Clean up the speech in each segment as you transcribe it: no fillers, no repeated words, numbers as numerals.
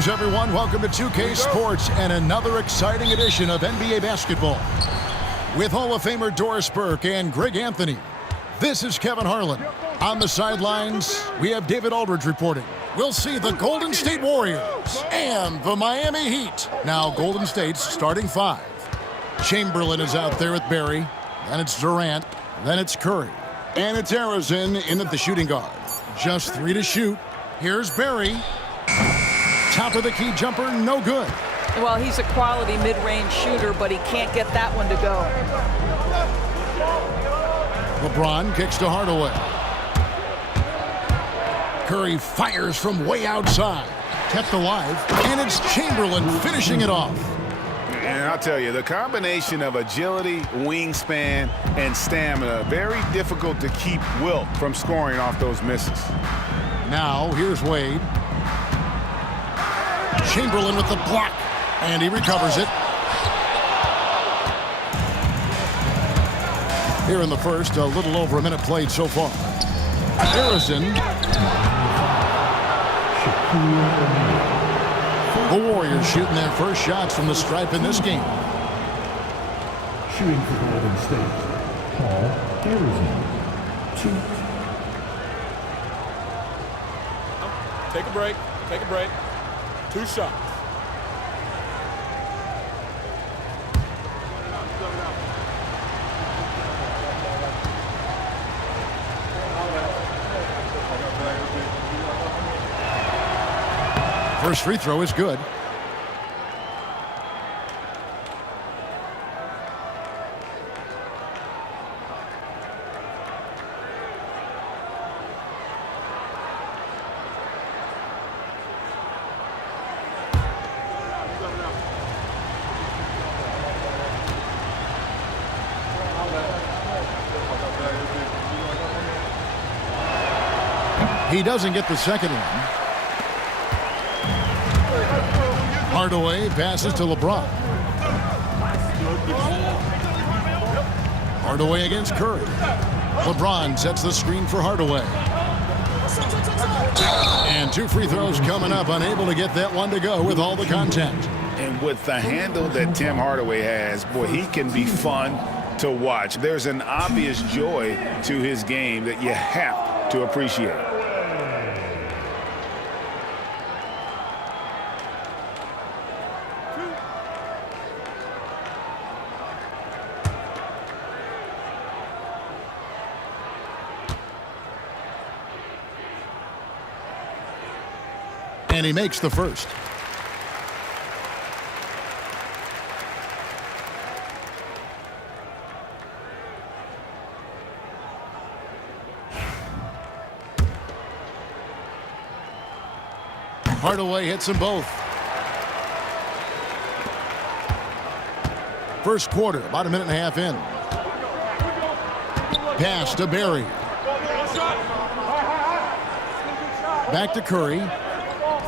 Greetings, everyone. Welcome to 2K Sports and another exciting edition of NBA basketball. With Hall of Famer Doris Burke and Greg Anthony, this is Kevin Harlan. On the sidelines, we have David Aldridge reporting. We'll see the Golden State Warriors and the Miami Heat. Now, Golden State's starting five. Chamberlain is out there with Barry. Then it's Durant. Then it's Curry. And it's Arizin in at the shooting guard. Just 3 to shoot. Here's Barry. Top of the key jumper, no good. Well, he's a quality mid-range shooter, but he can't get that one to go. LeBron kicks to Hardaway. Curry fires from way outside. Kept alive, and it's Chamberlain finishing it off. And I'll tell you, the combination of agility, wingspan, and stamina, very difficult to keep Wilt from scoring off those misses. Now, here's Wade. Chamberlain with the block, and he recovers it. Here in the first, a little over a minute played so far. Harrison. The Warriors shooting their first shots from the stripe in this game. Shooting for Golden State, Paul Harrison. Take a break. Take a break. 2 shots. First free throw is good. He doesn't get the second one. Hardaway passes to LeBron. Hardaway against Curry. LeBron sets the screen for Hardaway. And 2 free throws coming up, unable to get that one to go with all the contact. And with the handle that Tim Hardaway has, boy, he can be fun to watch. There's an obvious joy to his game that you have to appreciate. And he makes the first. Hardaway hits them both. First quarter, about a minute and a half in. Pass to Barry. Back to Curry.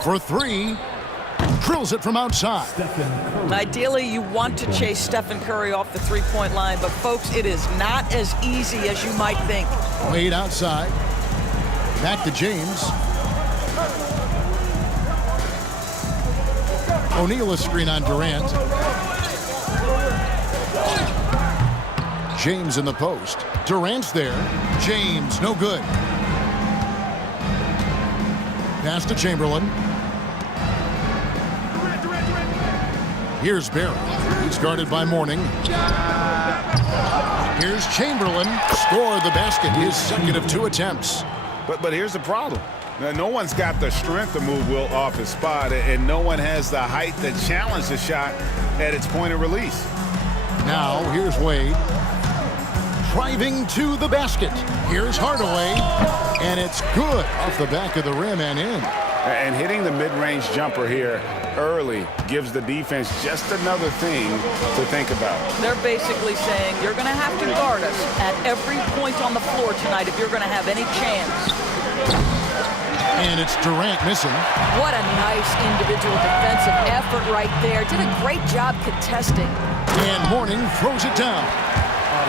For 3, drills it from outside. Ideally, you want to chase Stephen Curry off the three-point line, but folks, it is not as easy as you might think. Wade outside. Back to James. O'Neal a screen on Durant. James in the post. Durant's there. James, no good. Pass to Chamberlain. Here's Barry. He's guarded by Mourning. Here's Chamberlain. Score the basket. His second of 2 attempts. But here's the problem. Now, no one's got the strength to move Wilt off his spot, and no one has the height to challenge the shot at its point of release. Now, here's Wade. Driving to the basket. Here's Hardaway. And it's good off the back of the rim and in. And hitting the mid-range jumper here early gives the defense just another thing to think about. They're basically saying you're going to have to guard us at every point on the floor tonight if you're going to have any chance. And it's Durant missing. What a nice individual defensive effort right there. Did a great job contesting. And Mourning throws it down.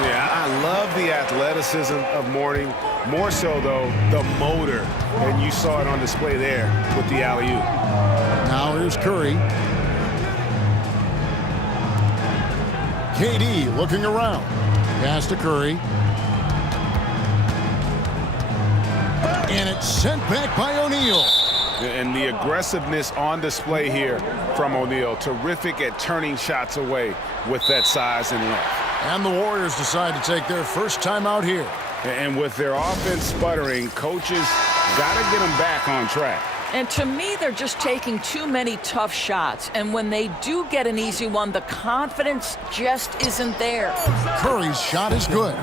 Yeah, I love the athleticism of Mourning. More so, though, the motor. And you saw it on display there with the alley-oop. Now here's Curry. KD looking around. Pass to Curry. And it's sent back by O'Neal. And the aggressiveness on display here from O'Neal. Terrific at turning shots away with that size and length. And the Warriors decide to take their first time out here. And with their offense sputtering, coaches got to get them back on track. And to me, they're just taking too many tough shots. And when they do get an easy one, the confidence just isn't there. Curry's shot is good.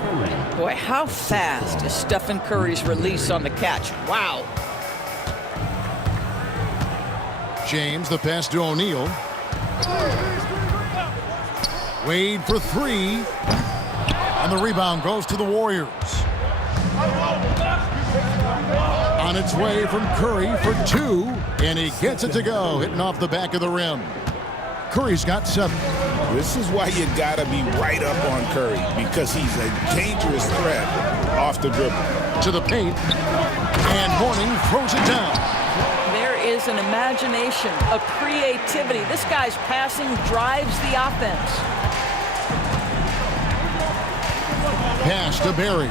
Boy, how fast is Stephen Curry's release on the catch? Wow. James, the pass to O'Neal. Wade for three. And the rebound goes to the Warriors. On its way from Curry for two. And he gets it to go, hitting off the back of the rim. Curry's got 7. This is why you got to be right up on Curry, because he's a dangerous threat off the dribble. To the paint. And Mourning throws it down. There is an imagination, a creativity. This guy's passing drives the offense. Pass to Barry.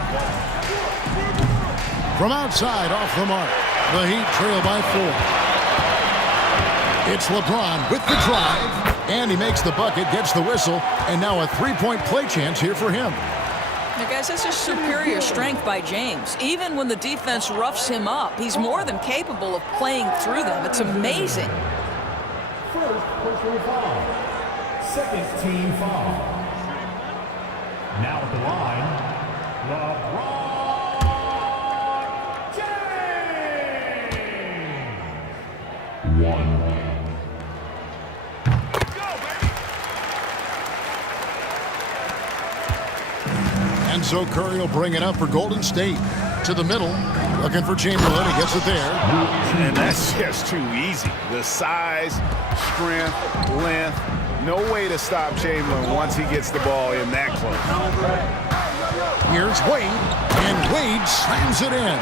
From outside, off the mark. The Heat trail by 4. It's LeBron with the drive. And he makes the bucket, gets the whistle. And now a three-point play chance here for him. Now, guys, that's just superior strength by James. Even when the defense roughs him up, he's more than capable of playing through them. It's amazing. First personal foul. Second team foul. Now at the line, LeBron James. 1. And so Curry will bring it up for Golden State. To the middle, looking for Chamberlain. He gets it there. And that's just too easy. The size, strength, length. No way to stop Chamberlain once he gets the ball in that close. Here's Wade. And Wade slams it in.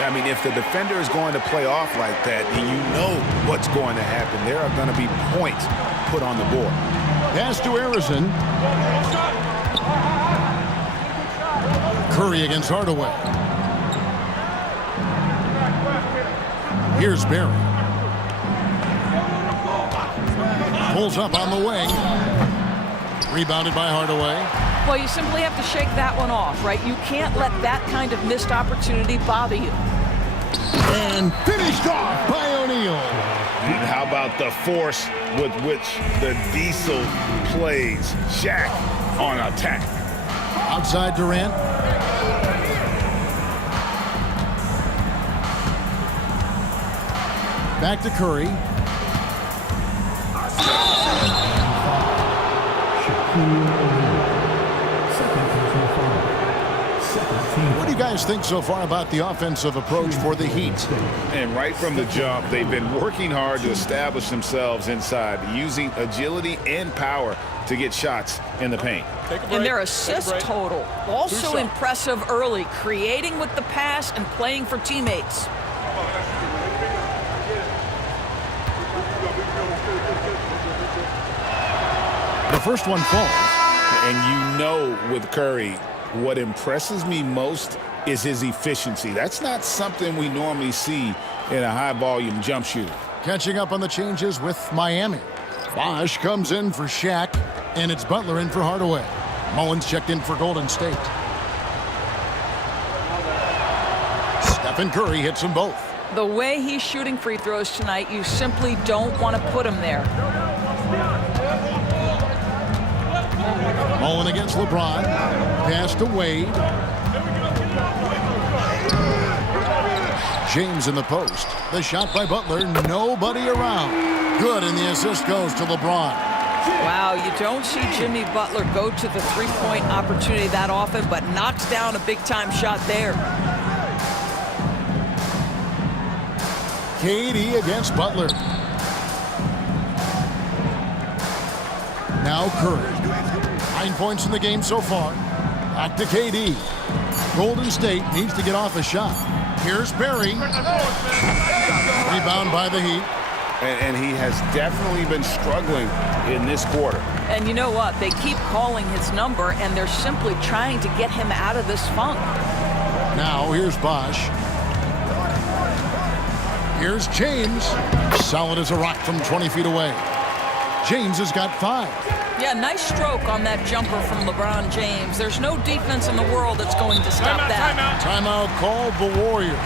I mean, if the defender is going to play off like that, then you know what's going to happen. There are going to be points put on the board. Pass to Harrison. Curry against Hardaway. Here's Barry. Pulls up on the wing. Rebounded by Hardaway. Well, you simply have to shake that one off, right? You can't let that kind of missed opportunity bother you. And finished off by O'Neal. And how about the force with which the Diesel plays Shaq on attack? Outside Durant. Back to Curry. What do you guys think so far about the offensive approach for the Heat? And right from the jump, they've been working hard to establish themselves inside, using agility and power to get shots in the paint. And their assist total, also impressive early, creating with the pass and playing for teammates. The first one falls. And you know with Curry, what impresses me most is his efficiency. That's not something we normally see in a high-volume jump shooter. Catching up on the changes with Miami. Bosh comes in for Shaq, and it's Butler in for Hardaway. Mullins checked in for Golden State. Stephen Curry hits them both. The way he's shooting free throws tonight, you simply don't want to put him there. Mullen against LeBron. Pass to Wade. James in the post. The shot by Butler. Nobody around. Good, and the assist goes to LeBron. Wow, you don't see Jimmy Butler go to the three-point opportunity that often, but knocks down a big-time shot there. KD against Butler. Now Curry. 9 points in the game so far. Back to KD. Golden State needs to get off a shot. Here's Barry. Rebound by the Heat. And he has definitely been struggling in this quarter. And you know what? They keep calling his number, and they're simply trying to get him out of this funk. Now here's Bosch. Here's James. Solid as a rock from 20 feet away. James has got 5. Yeah, nice stroke on that jumper from LeBron James. There's no defense in the world that's going to stop that. Timeout called the Warriors.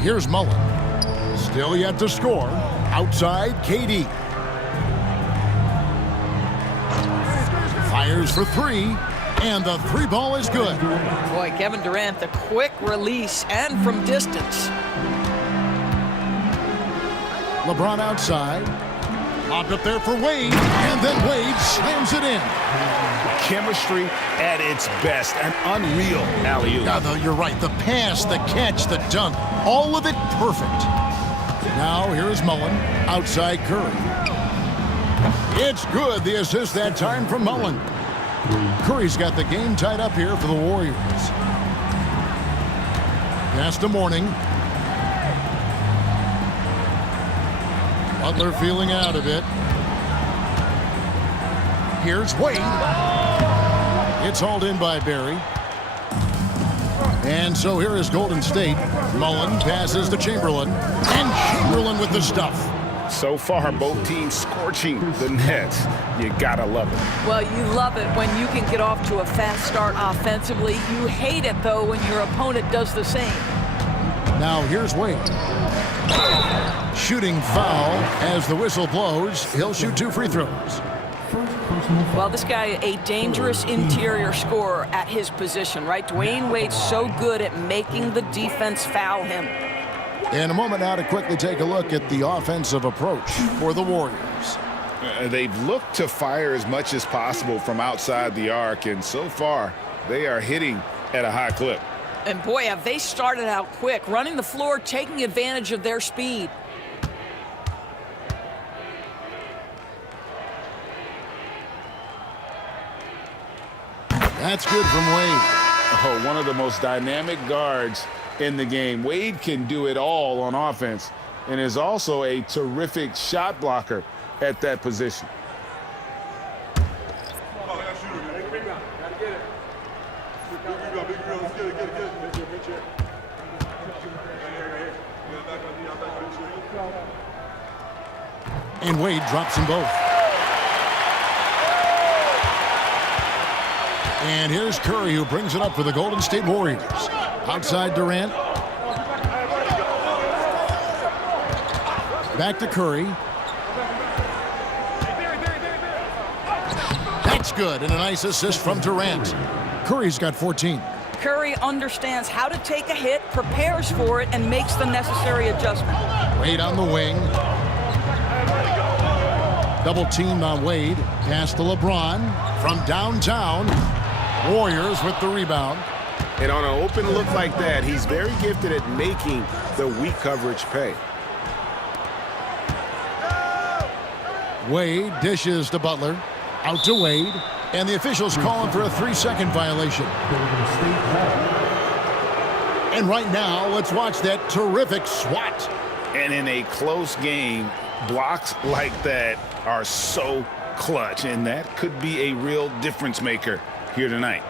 Here's Mullen. Still yet to score. Outside, KD. Fires for 3. And the 3 ball is good. Boy, Kevin Durant, the quick release and from distance. LeBron outside. Lobbed up there for Wade. And then Wade slams it in. Chemistry at its best. An unreal alley-oop. Yeah, you're right. The pass, the catch, the dunk. All of it perfect. Now here's Mullen. Outside Curry. It's good. The assist that time from Mullen. Curry's got the game tied up here for the Warriors. Pass to Mourning. Butler feeling out a bit. Here's Wade. It's hauled in by Barry. And so here is Golden State. Mullen passes to Chamberlain. And Chamberlain with the stuff. So far, both teams scorching the Nets. You gotta love it. Well, you love it when you can get off to a fast start offensively. You hate it, though, when your opponent does the same. Now here's Wade. Shooting foul as the whistle blows. He'll shoot 2 free throws. Well, this guy, a dangerous interior scorer at his position, right? Dwayne Wade's so good at making the defense foul him. In a moment now to quickly take a look at the offensive approach for the Warriors. They've looked to fire as much as possible from outside the arc, and so far, they are hitting at a high clip. And boy, have they started out quick, running the floor, taking advantage of their speed. That's good from Wade. Oh, one of the most dynamic guards in the game. Wade can do it all on offense and is also a terrific shot blocker at that position. And Wade drops them both. And here's Curry, who brings it up for the Golden State Warriors. Outside Durant. Back to Curry. That's good, and a nice assist from Durant. Curry's got 14. Curry understands how to take a hit, prepares for it, and makes the necessary adjustment. Wade on the wing. Double teamed on Wade. Pass to LeBron from downtown. Warriors with the rebound. And on an open look like that, he's very gifted at making the weak coverage pay. Wade dishes to Butler. Out to Wade. And the officials calling for a 3-second violation. And right now, let's watch that terrific swat. And in a close game, blocks like that are so clutch, and that could be a real difference maker here tonight.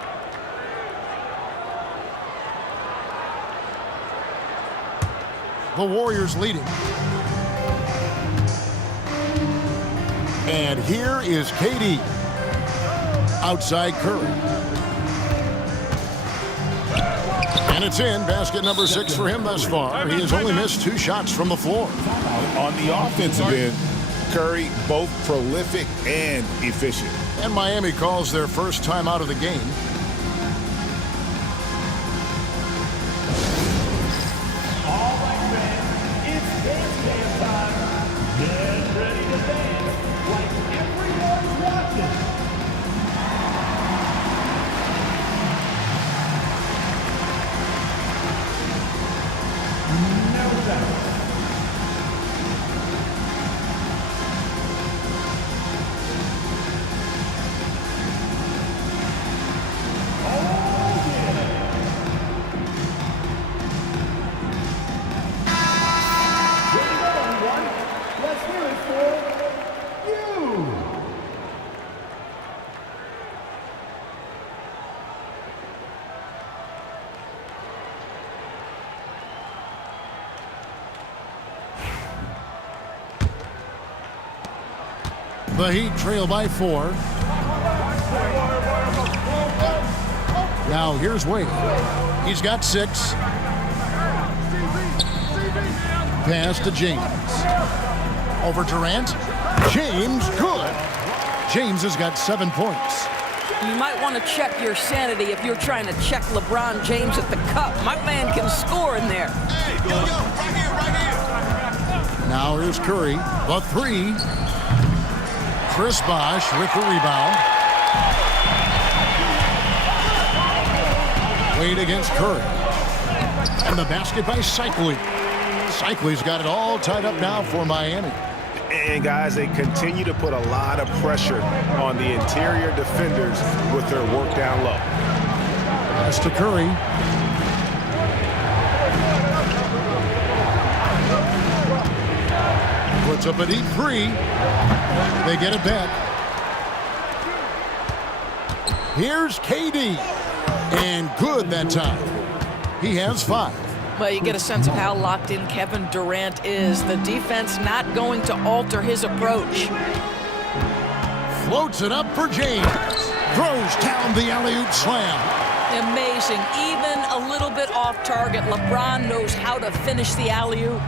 The Warriors leading. And here is KD. Outside Curry. And it's in. Basket number 6 for him thus far. He has only missed 2 shots from the floor. On the offensive end, Curry both prolific and efficient. And Miami calls their first time out of the game. All right, fans, it's dance time. Get ready to dance like The Heat trail by 4. Now here's Wade. He's got 6. Pass to James. Over Durant. James, good. James has got 7 points. You might want to check your sanity if you're trying to check LeBron James at the cup. My man can score in there. Hey, yo, right here. Now here's Curry. The 3. Chris Bosh with the rebound. Wade against Curry. And the basket by Cycli. Cycli's got it all tied up now for Miami. And guys, they continue to put a lot of pressure on the interior defenders with their work down low. Pass to Curry. Puts up a deep 3. They get it back. Here's KD. And good that time. He has 5. Well, you get a sense of how locked in Kevin Durant is. The defense not going to alter his approach. Floats it up for James. Throws down the alley-oop slam. Amazing. Even a little bit off target, LeBron knows how to finish the alley-oop.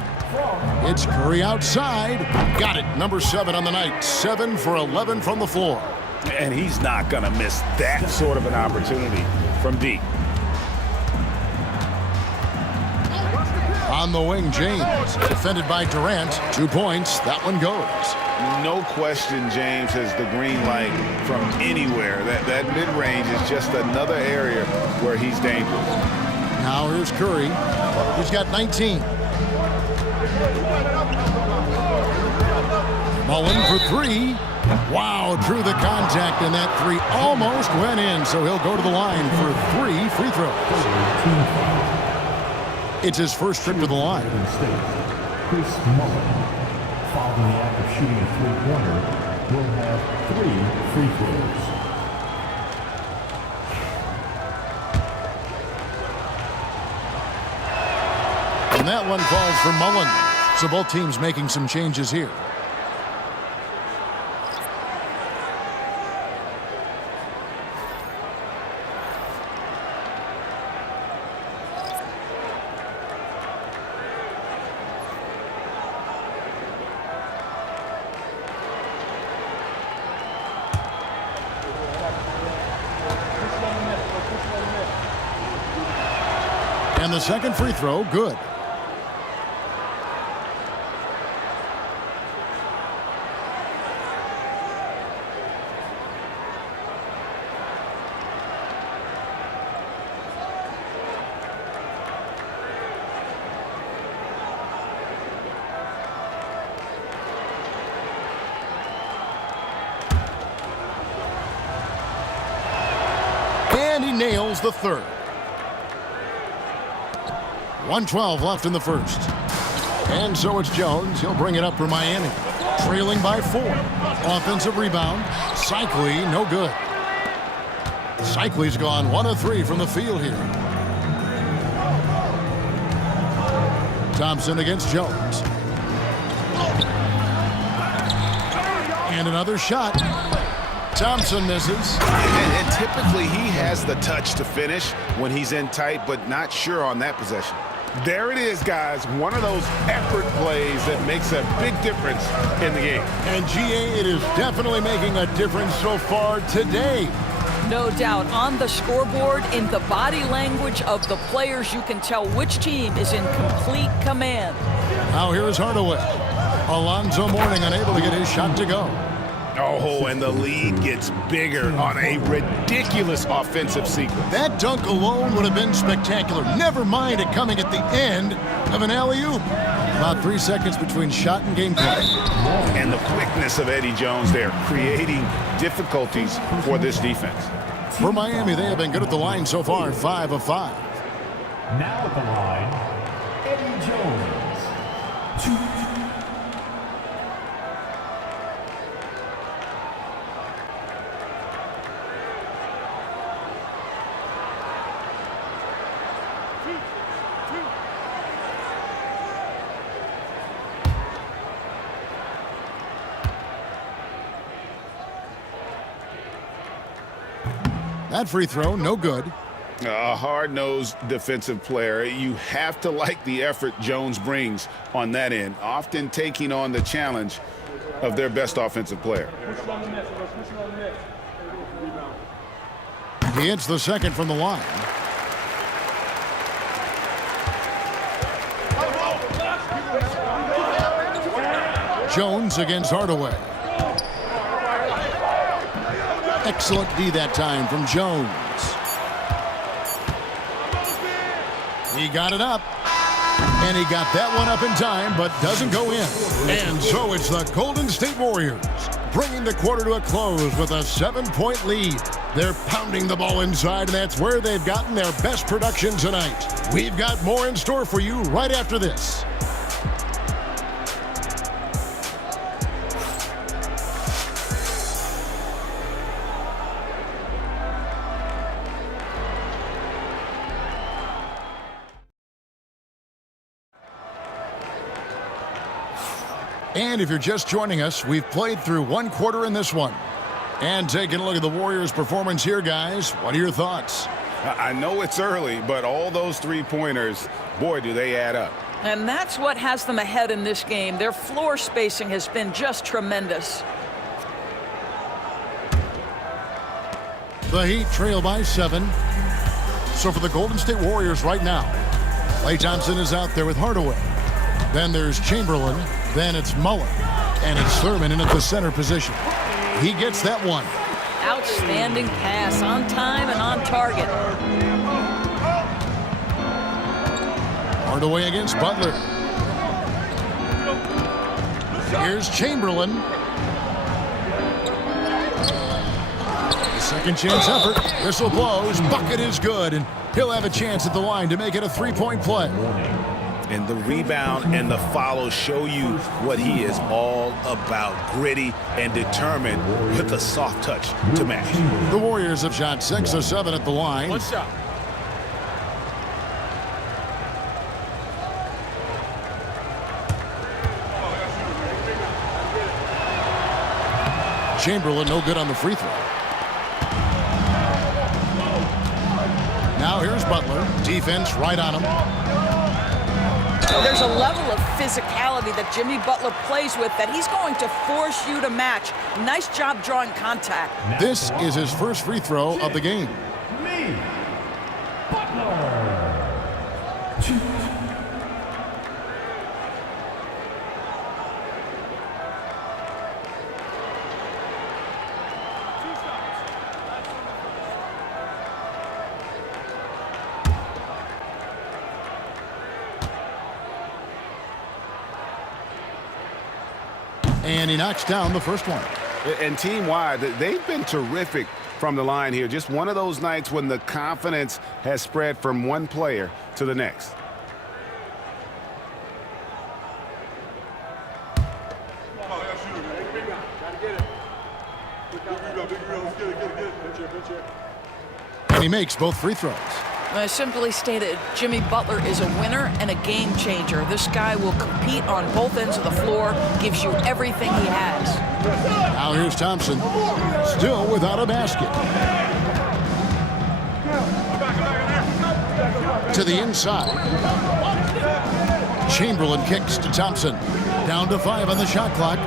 It's Curry outside. Got it. Number 7 on the night. 7 for 11 from the floor. And he's not going to miss that sort of an opportunity from deep. On the wing, James. Defended by Durant. 2 points. That one goes. No question James has the green light from anywhere. That mid-range is just another area where he's dangerous. Now here's Curry. He's got 19. Mullen for 3. Wow, drew the contact, and that 3 almost went in, so he'll go to the line for 3 free throws. It's his first trip to the line. Chris Mullen, following the act of shooting a three-pointer, will have 3 free throws. And that one falls for Mullen. So both teams making some changes here. And the second free throw, good. And he nails the third. 1:12 left in the first. And so it's Jones. He'll bring it up for Miami. Trailing by 4. Offensive rebound. Cycli, no good. Cycli's gone 1 of 3 from the field here. Thompson against Jones. And another shot. Thompson misses. And typically he has the touch to finish when he's in tight, but not sure on that possession. There it is, guys. One of those effort plays that makes a big difference in the game. And GA, it is definitely making a difference so far today. No doubt. On the scoreboard, in the body language of the players, you can tell which team is in complete command. Now here is Hardaway. Alonzo Mourning unable to get his shot to go. Oh, and the lead gets bigger on a ridiculous offensive sequence. That dunk alone would have been spectacular. Never mind it coming at the end of an alley-oop. About 3 seconds between shot and game play. And the quickness of Eddie Jones there, creating difficulties for this defense. For Miami, they have been good at the line so far, 5 of 5. Now at the line, Eddie Jones. 2. That free throw, no good. A hard-nosed defensive player. You have to like the effort Jones brings on that end, often taking on the challenge of their best offensive player. He hits the second from the line. Jones against Hardaway. Excellent D that time from Jones. He got it up. And he got that one up in time, but doesn't go in. And so it's the Golden State Warriors bringing the quarter to a close with a 7-point lead. They're pounding the ball inside, and that's where they've gotten their best production tonight. We've got more in store for you right after this. And if you're just joining us, we've played through one quarter in this one. And taking a look at the Warriors' performance here, guys, what are your thoughts? I know it's early, but all those three-pointers, boy, do they add up. And that's what has them ahead in this game. Their floor spacing has been just tremendous. The Heat trail by 7. So for the Golden State Warriors right now, Klay Thompson is out there with Hardaway. Then there's Chamberlain. Then it's Muller. And it's Thurman in at the center position. He gets that one. Outstanding pass, on time and on target. Hardaway against Butler. Here's Chamberlain. Second chance effort. Whistle blows. Bucket is good. And he'll have a chance at the line to make it a three-point play. And the rebound and the follow show you what he is all about. Gritty and determined with a soft touch to match. The Warriors have shot 6 of 7 at the line. One shot. Chamberlain no good on the free throw. Now here's Butler. Defense right on him. There's a level of physicality that Jimmy Butler plays with that he's going to force you to match. Nice job drawing contact. This is his first free throw of the game. And he knocks down the first one. And team-wide, they've been terrific from the line here. Just one of those nights when the confidence has spread from one player to the next. And he makes both free throws. Simply stated, Jimmy Butler is a winner and a game changer. This guy will compete on both ends of the floor, gives you everything he has. Now here's Thompson, still without a basket. To the inside. Chamberlain kicks to Thompson. Down to 5 on the shot clock.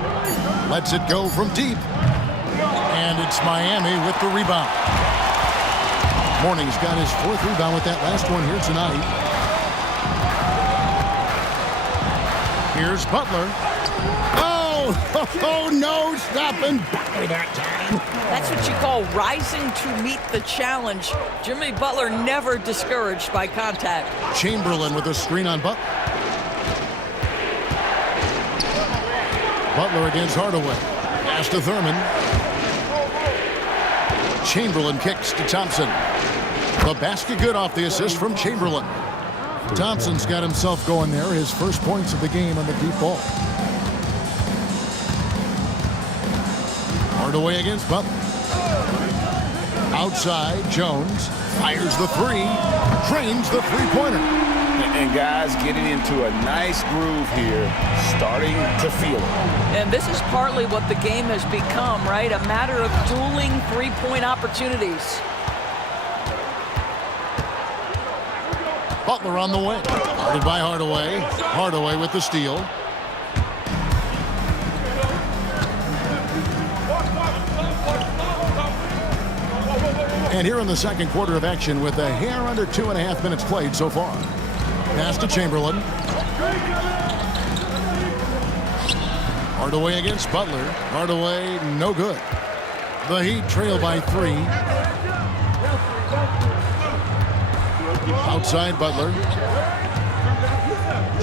Lets it go from deep. And it's Miami with the rebound. Mourning's got his 4th rebound with that last one here tonight. Here's Butler. Oh, no, stopping Butler that time. That's what you call rising to meet the challenge. Jimmy Butler never discouraged by contact. Chamberlain with a screen on Butler. Butler against Hardaway. Pass to Thurman. Chamberlain kicks to Thompson. The basket good off the assist from Chamberlain. Thompson's got himself going there. His first points of the game on the deep ball. Hardaway against Butler. Outside, Jones fires the 3. Drains the three-pointer. And guys getting into a nice groove here, starting to feel it. And this is partly what the game has become, right? A matter of dueling three-point opportunities. Butler on the wing. Guarded by Hardaway. Hardaway with the steal. And here in the second quarter of action with a hair under 2.5 minutes played so far. Pass to Chamberlain. Hardaway against Butler. Hardaway, no good. The Heat trail by 3. Outside Butler.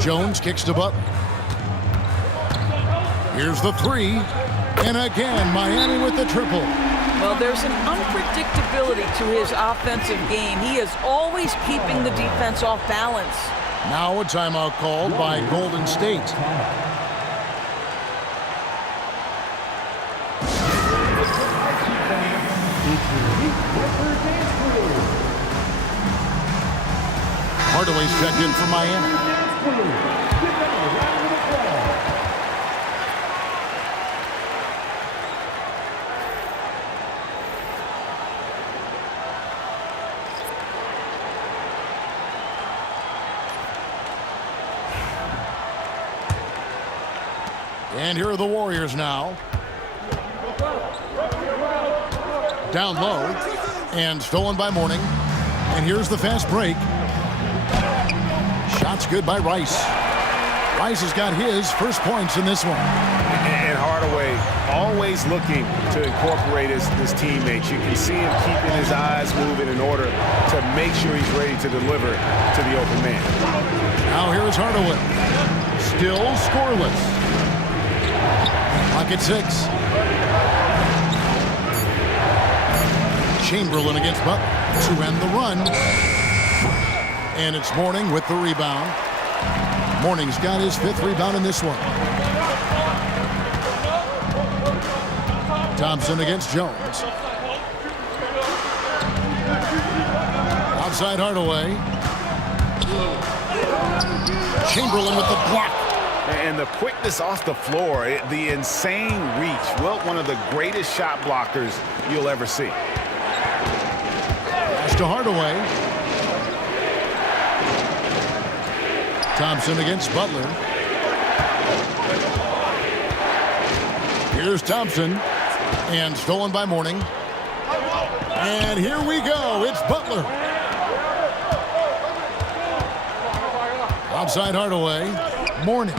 Jones kicks to Butler. Here's the 3. And again, Miami with the triple. Well, there's an unpredictability to his offensive game. He is always keeping the defense off balance. Now a timeout called by Golden State. Hardaway's checked in for Miami. And here are the Warriors now. Down low. And stolen by Mourning. And here's the fast break. Shots good by Rice. Rice has got his first points in this one. And Hardaway always looking to incorporate his teammates. You can see him keeping his eyes moving in order to make sure he's ready to deliver to the open man. Now here's Hardaway. Still scoreless. Clock at 6. Chamberlain against Butler to end the run. And it's Mourning with the rebound. Mourning's got his 5th rebound in this one. Thompson against Jones. Outside Hardaway. Chamberlain with the block. And the quickness off the floor, the insane reach. Well, one of the greatest shot blockers you'll ever see. Pass to Hardaway. Thompson against Butler. Here's Thompson. And stolen by Mourning. And here we go. It's Butler. Outside Hardaway. Mourning.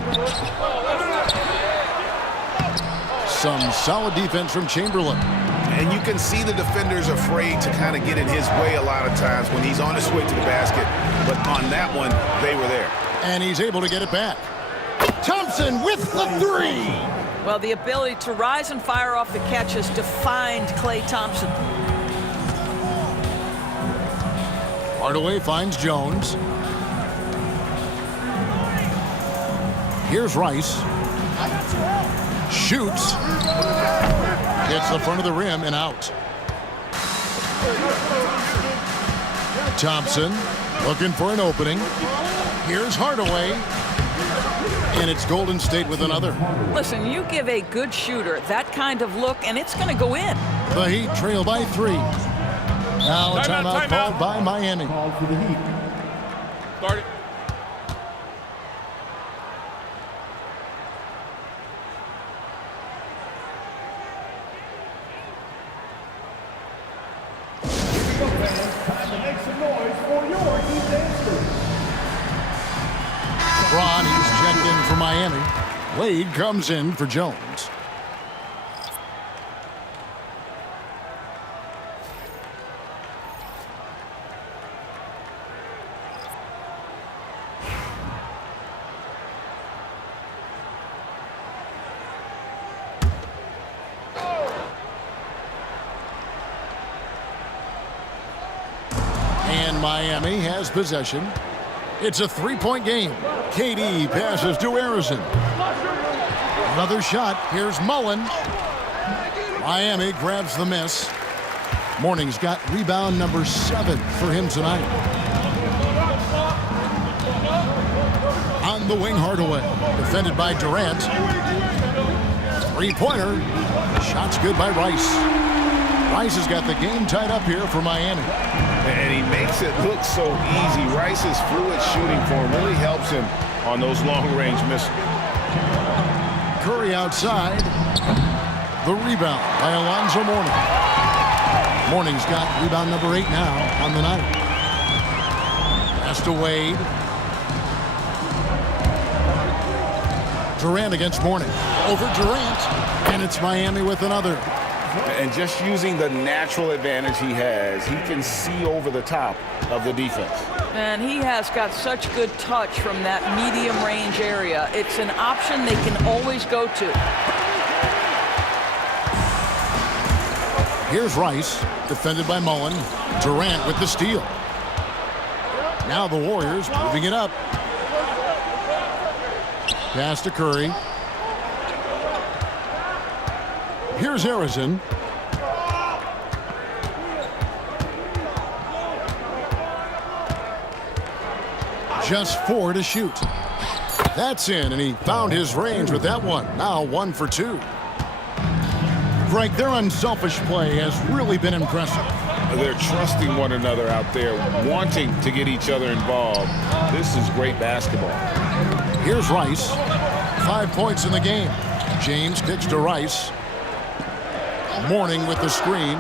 Some solid defense from Chamberlain. And you can see the defenders afraid to kind of get in his way a lot of times when he's on his way to the basket. But on that one, they were there. And he's able to get it back. Thompson with the 3. Well, the ability to rise and fire off the catch has defined Klay Thompson. Hardaway finds Jones. Here's Rice. Shoots. Hits the front of the rim and out. Thompson looking for an opening. Here's Hardaway. And it's Golden State with another. Listen, you give a good shooter that kind of look, and it's going to go in. The Heat trail by 3. Now a timeout called by Miami. Called for the Heat. Start it. Time to make some noise for your Heat dancers. LeBron, he's checked in for Miami. Wade comes in for Jones. And Miami has possession. It's a 3-point game. KD passes to Harrison. Another shot. Here's Mullen. Miami grabs the miss. Mourning's got rebound number 7 for him tonight. On the wing, Hardaway. Defended by Durant. 3-pointer. Shots good by Rice. Rice has got the game tied up here for Miami. And he makes it look so easy. Rice's fluid shooting form really helps him on those long-range missiles. Curry outside. The rebound by Alonzo Mourning. Mourning's got rebound number 8 now on the night. Pass to Wade. Durant against Mourning. Over Durant. And it's Miami with another. And just using the natural advantage he has, he can see over the top of the defense. And he has got such good touch from that medium range area. It's an option they can always go to. Here's Rice, defended by Mullen. Durant with the steal. Now the Warriors moving it up. Pass to Curry. Here's Harrison. Just 4 to shoot. That's in, and he found his range with that one. Now 1 for 2. Greg, their unselfish play has really been impressive. They're trusting one another out there, wanting to get each other involved. This is great basketball. Here's Rice. 5 points in the game. James kicks to Rice. Mourning with the screen.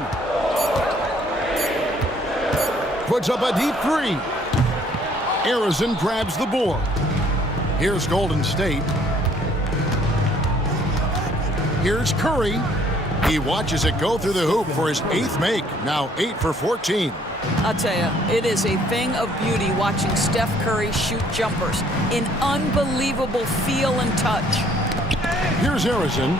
Puts up a deep 3. Harrison grabs the board. Here's Golden State. Here's Curry. He watches it go through the hoop for his 8th make. Now 8 for 14. I'll tell you, it is a thing of beauty watching Steph Curry shoot jumpers. An unbelievable feel and touch. Here's Harrison.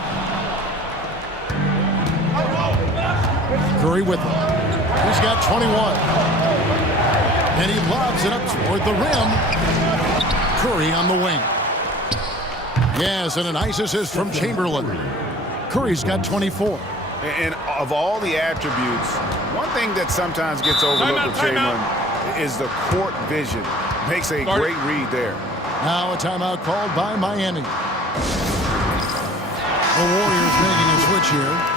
Curry with him. He's got 21. And he lobs it up toward the rim. Curry on the wing. Yes, and a nice assist from Chamberlain. Curry's got 24. And of all the attributes, one thing that sometimes gets overlooked with Chamberlain is the court vision. Makes a great read there. Now a timeout called by Miami. The Warriors making a switch here.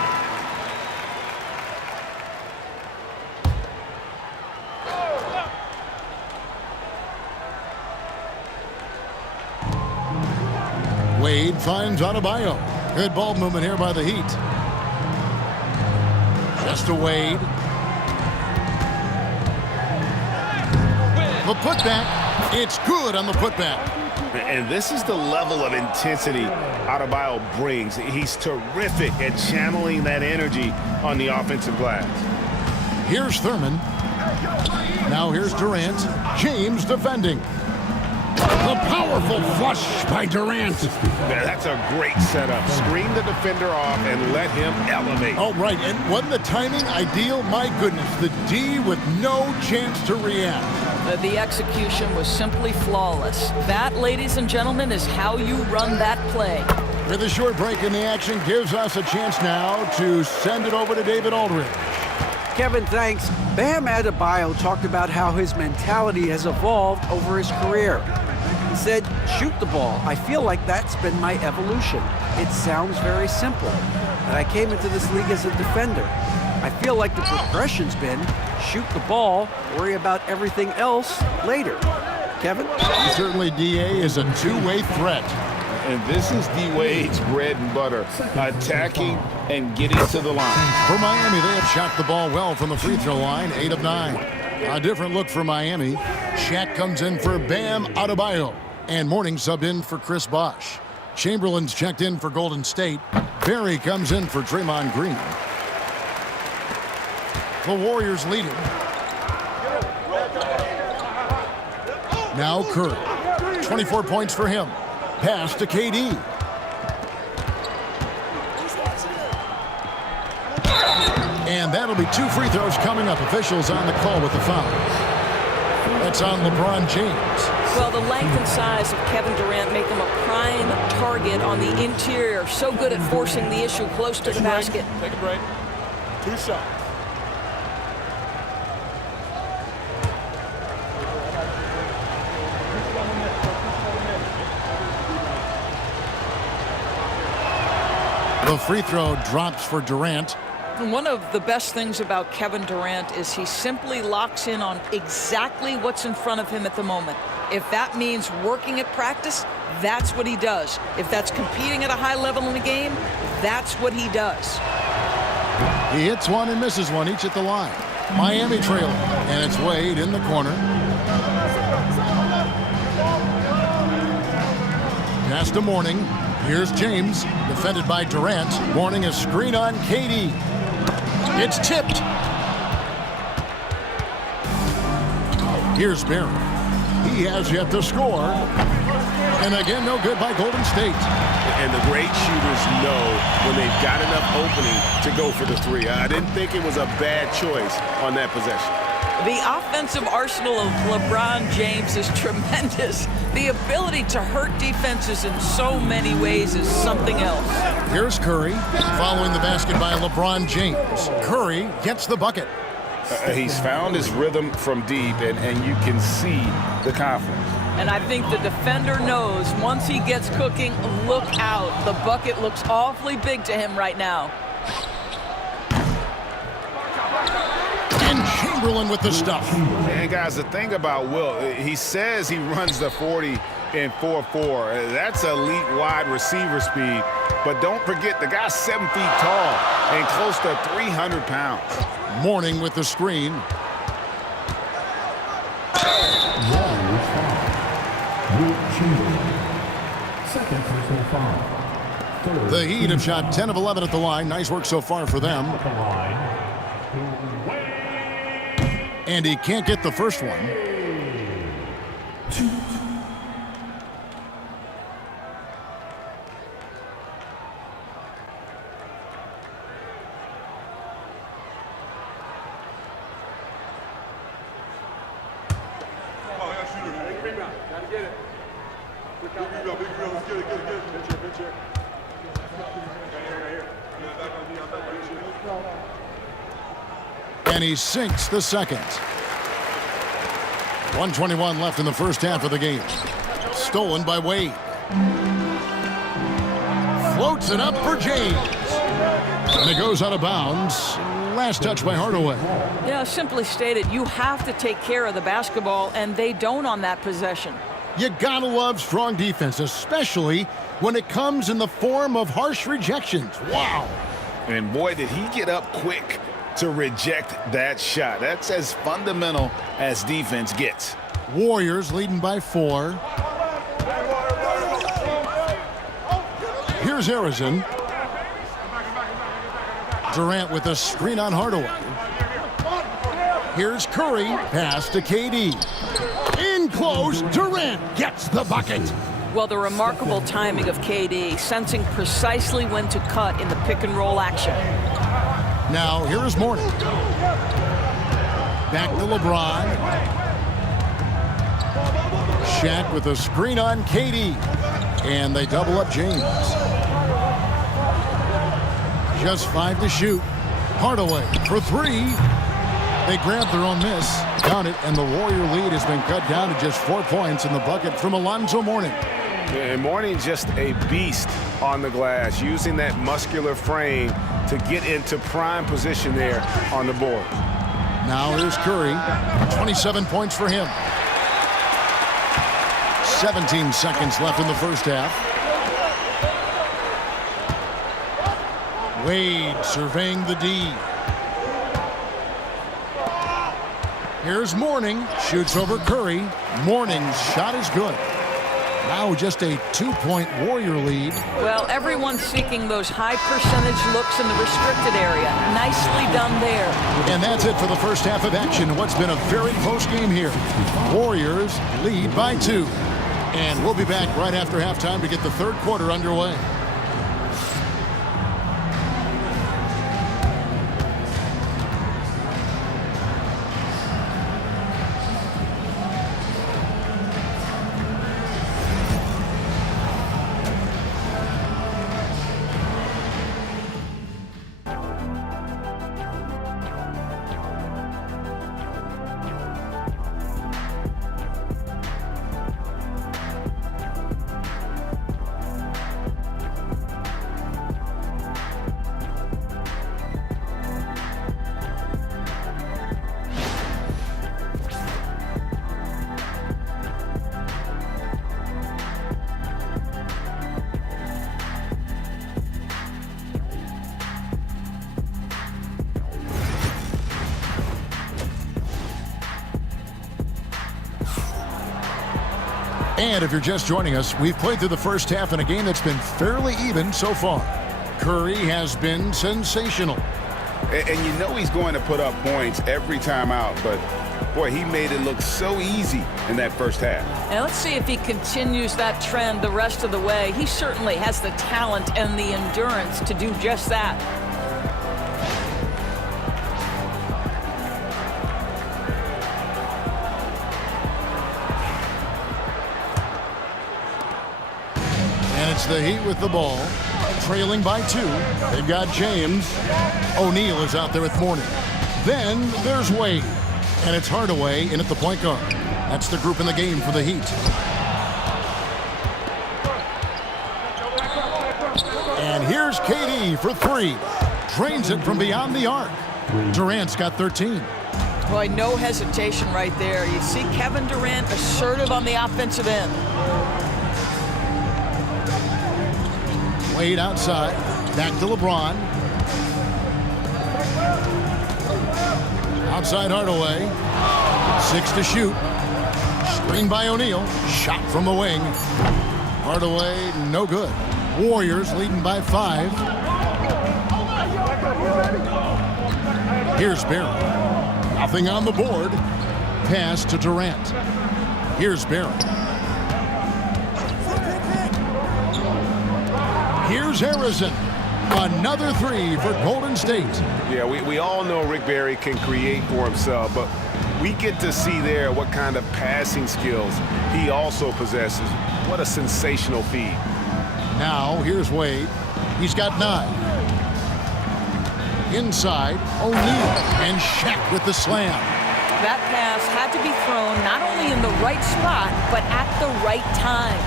Wade finds Adebayo. Good ball movement here by the Heat. Just to Wade. The putback. It's good on the putback. And this is the level of intensity Adebayo brings. He's terrific at channeling that energy on the offensive glass. Here's Thurman. Now here's Durant. James defending. The powerful flush by Durant. That's a great setup. Screen the defender off and let him elevate. Oh, right. And wasn't the timing ideal? My goodness. The D with no chance to react. The execution was simply flawless. That, ladies and gentlemen, is how you run that play. With a short break in the action gives us a chance now to send it over to David Aldridge. Kevin, thanks. Bam Adebayo talked about how his mentality has evolved over his career. He said, shoot the ball. I feel like that's been my evolution. It sounds very simple. And I came into this league as a defender. I feel like the progression's been shoot the ball, worry about everything else later. Kevin? Certainly, D.A. is a two-way threat. And this is D-Wade's bread and butter, attacking and getting to the line. For Miami, they have shot the ball well from the free throw line, 8 of 9. A different look for Miami. Shaq comes in for Bam Adebayo. And Mourning subbed in for Chris Bosh. Chamberlain's checked in for Golden State. Barry comes in for Draymond Green. The Warriors lead it. Now Curry. 24 points for him. Pass to KD. And that'll be 2 free throws coming up. Officials on the call with the foul. That's on LeBron James. Well, the length and size of Kevin Durant make him a prime target on the interior. So good at forcing the issue close to the basket. Take a break. 2 shots. The free throw drops for Durant. And one of the best things about Kevin Durant is he simply locks in on exactly what's in front of him at the moment. If that means working at practice, that's what he does. If that's competing at a high level in a game, that's what he does. He hits one and misses one, each at the line. Miami trailing, and it's Wade in the corner. Pass to Mourning. Here's James, defended by Durant. Mourning a screen on KD. It's tipped. Here's Barry. He has yet to score. And again, no good by Golden State. And the great shooters know when they've got enough opening to go for the three. I didn't think it was a bad choice on that possession. The offensive arsenal of LeBron James is tremendous. The ability to hurt defenses in so many ways is something else. Here's Curry, following the basket by LeBron James. Curry gets the bucket. He's found his rhythm from deep, and you can see the confidence. And I think the defender knows once he gets cooking, look out. The bucket looks awfully big to him right now. And Chamberlain with the stuff. And guys, the thing about Will, he says he runs the 40 in 4.4. That's elite wide receiver speed. But don't forget, the guy's 7 feet tall and close to 300 pounds. Mourning with the screen. Warriors foul. Will Chamberlain. Second personal foul. Third. The Heat have shot 10 of 11 at the line. Nice work so far for them. At the line. And he can't get the first one. And he sinks the second. 1:21 left in the first half of the game. Stolen by Wade. Floats it up for James. And it goes out of bounds. Last touch by Hardaway. Yeah, simply stated, you have to take care of the basketball, and they don't on that possession. You gotta love strong defense, especially when it comes in the form of harsh rejections. Wow. And boy, did he get up quick to reject that shot. That's as fundamental as defense gets. Warriors leading by 4. Here's Harrison. Durant with a screen on Hardaway. Here's Curry. Pass to KD. In close, Durant gets the bucket. Well, the remarkable timing of KD, sensing precisely when to cut in the pick and roll action. Now, here is Mourning. Back to LeBron. Shaq with a screen on KD. And they double up James. Just 5 to shoot. Hardaway for 3. They grab their own miss. Count it, and the Warrior lead has been cut down to just 4 points in the bucket from Alonzo Mourning. And Mourning just a beast on the glass, using that muscular frame to get into prime position there on the board. Now here's Curry. 27 points for him. 17 seconds left in the first half. Wade surveying the D. Here's Mourning. Shoots over Curry. Mourning's shot is good. Now just a 2-point Warrior lead. Well, everyone's seeking those high percentage looks in the restricted area. Nicely done there. And that's it for the first half of action. What's been a very close game here. Warriors lead by 2. And we'll be back right after halftime to get the third quarter underway. And if you're just joining us, we've played through the first half in a game that's been fairly even so far. Curry has been sensational. And you know he's going to put up points every time out, but boy, he made it look so easy in that first half. And let's see if he continues that trend the rest of the way. He certainly has the talent and the endurance to do just that. And it's the Heat with the ball, trailing by 2. They've got James. O'Neal is out there with Mourning. Then there's Wade. And it's Hardaway in at the point guard. That's the group in the game for the Heat. And here's KD for 3. Drains it from beyond the arc. Durant's got 13. Boy, no hesitation right there. You see Kevin Durant assertive on the offensive end. Wade outside. Back to LeBron. Outside Hardaway. 6 to shoot. Screen by O'Neal. Shot from the wing. Hardaway, no good. Warriors leading by 5. Here's Barron. Nothing on the board. Pass to Durant. Here's Barron. Here's Harrison. Another 3 for Golden State. Yeah, we all know Rick Barry can create for himself, but we get to see there what kind of passing skills he also possesses. What a sensational feed. Now, here's Wade. He's got 9. Inside, O'Neal. And Shaq with the slam. That pass had to be thrown not only in the right spot, but at the right time.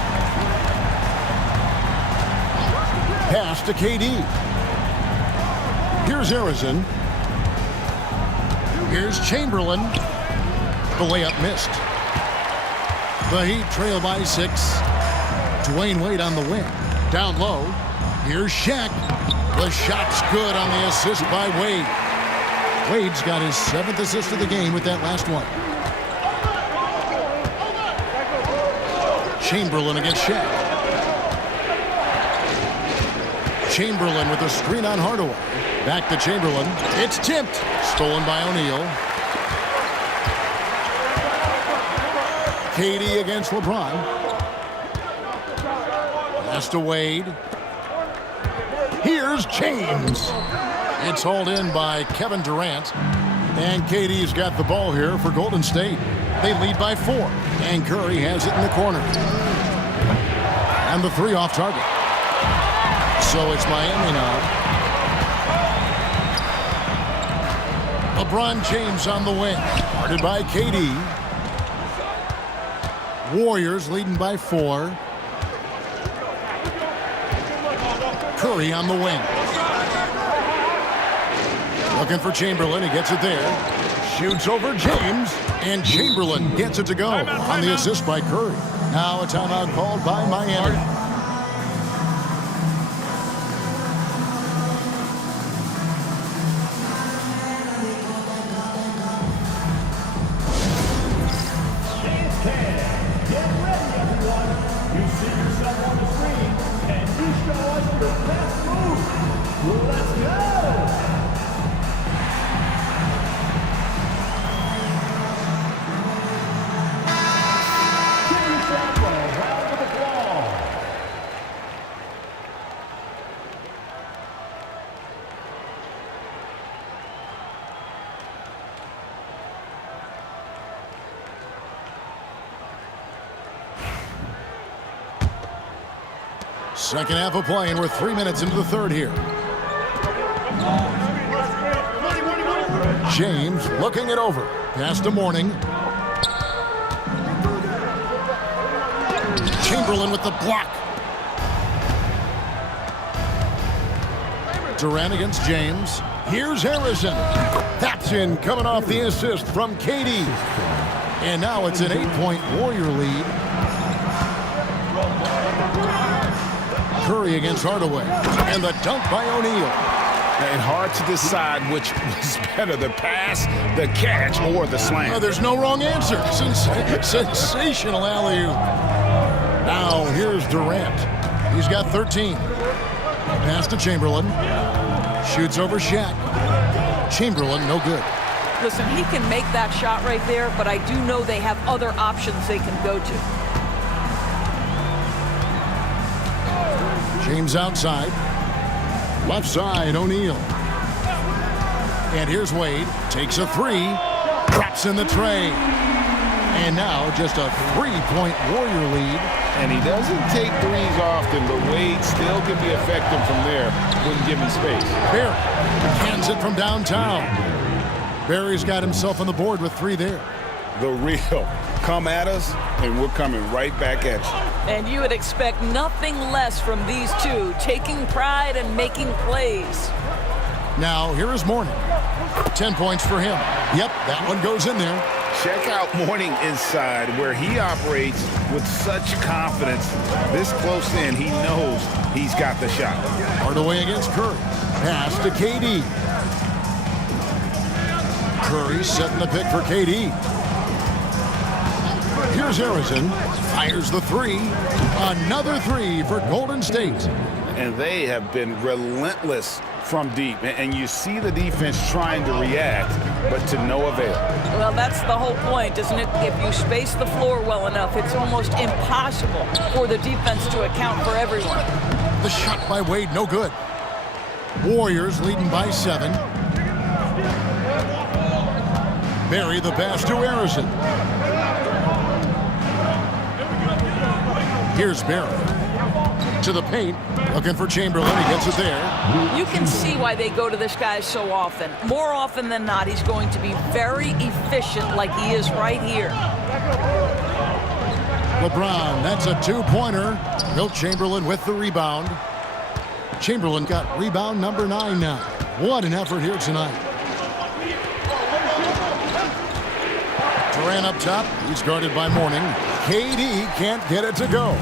Pass to KD. Here's Harrison. Here's Chamberlain. The layup missed. The Heat trail by 6. Dwayne Wade on the wing. Down low. Here's Shaq. The shot's good on the assist by Wade. Wade's got his 7th assist of the game with that last one. Chamberlain against Shaq. Chamberlain with a screen on Hardaway. Back to Chamberlain. It's tipped. Stolen by O'Neal. KD against LeBron. Pass to Wade. Here's James. It's hauled in by Kevin Durant. And KD's got the ball here for Golden State. They lead by 4. And Curry has it in the corner. And the 3 off target. So it's Miami now. LeBron James on the wing. Guarded by KD. Warriors leading by 4. Curry on the wing. Looking for Chamberlain. He gets it there. Shoots over James. And Chamberlain gets it to go on the assist by Curry. Now a timeout called by Miami. Second half of play, and we're 3 minutes into the third here. James looking it over. Pass to Mourning. Chamberlain with the block. Durant against James. Here's Harrison. That's in, coming off the assist from KD. And now it's an 8-point Warrior lead. Curry against Hardaway. And the dunk by O'Neal. And hard to decide which was better, the pass, the catch, or the slam. There's no wrong answer. Sensational alley-oop. Now here's Durant. He's got 13. Pass to Chamberlain. Shoots over Shaq. Chamberlain, no good. Listen, he can make that shot right there, but I do know they have other options they can go to. James outside. Left side, O'Neal. And here's Wade. Takes a three. Drops in the tray. And now just a 3-point Warrior lead. And he doesn't take threes often, but Wade still can be effective from there when given space. Barry hands it from downtown. Barry's got himself on the board with 3 there. The real. Come at us, and we're coming right back at you. And you would expect nothing less from these two, taking pride and making plays. Now, here is Mourning. 10 points for him. Yep, that one goes in there. Check out Mourning inside, where he operates with such confidence. This close in, he knows he's got the shot. Hardaway against Curry. Pass to KD. Curry setting the pick for KD. Here's Harrison. Fires the three. Another three for Golden State. And they have been relentless from deep. And you see the defense trying to react, but to no avail. Well, that's the whole point, isn't it? If you space the floor well enough, it's almost impossible for the defense to account for everyone. The shot by Wade, no good. Warriors leading by 7. Barry the pass to Harrison. Here's Barry. To the paint, looking for Chamberlain. He gets it there. You can see why they go to this guy so often. More often than not, he's going to be very efficient like he is right here. LeBron, that's a 2-pointer. Wilt Chamberlain with the rebound. Chamberlain got rebound number 9 now. What an effort here tonight. Durant up top. He's guarded by Mourning. KD can't get it to go.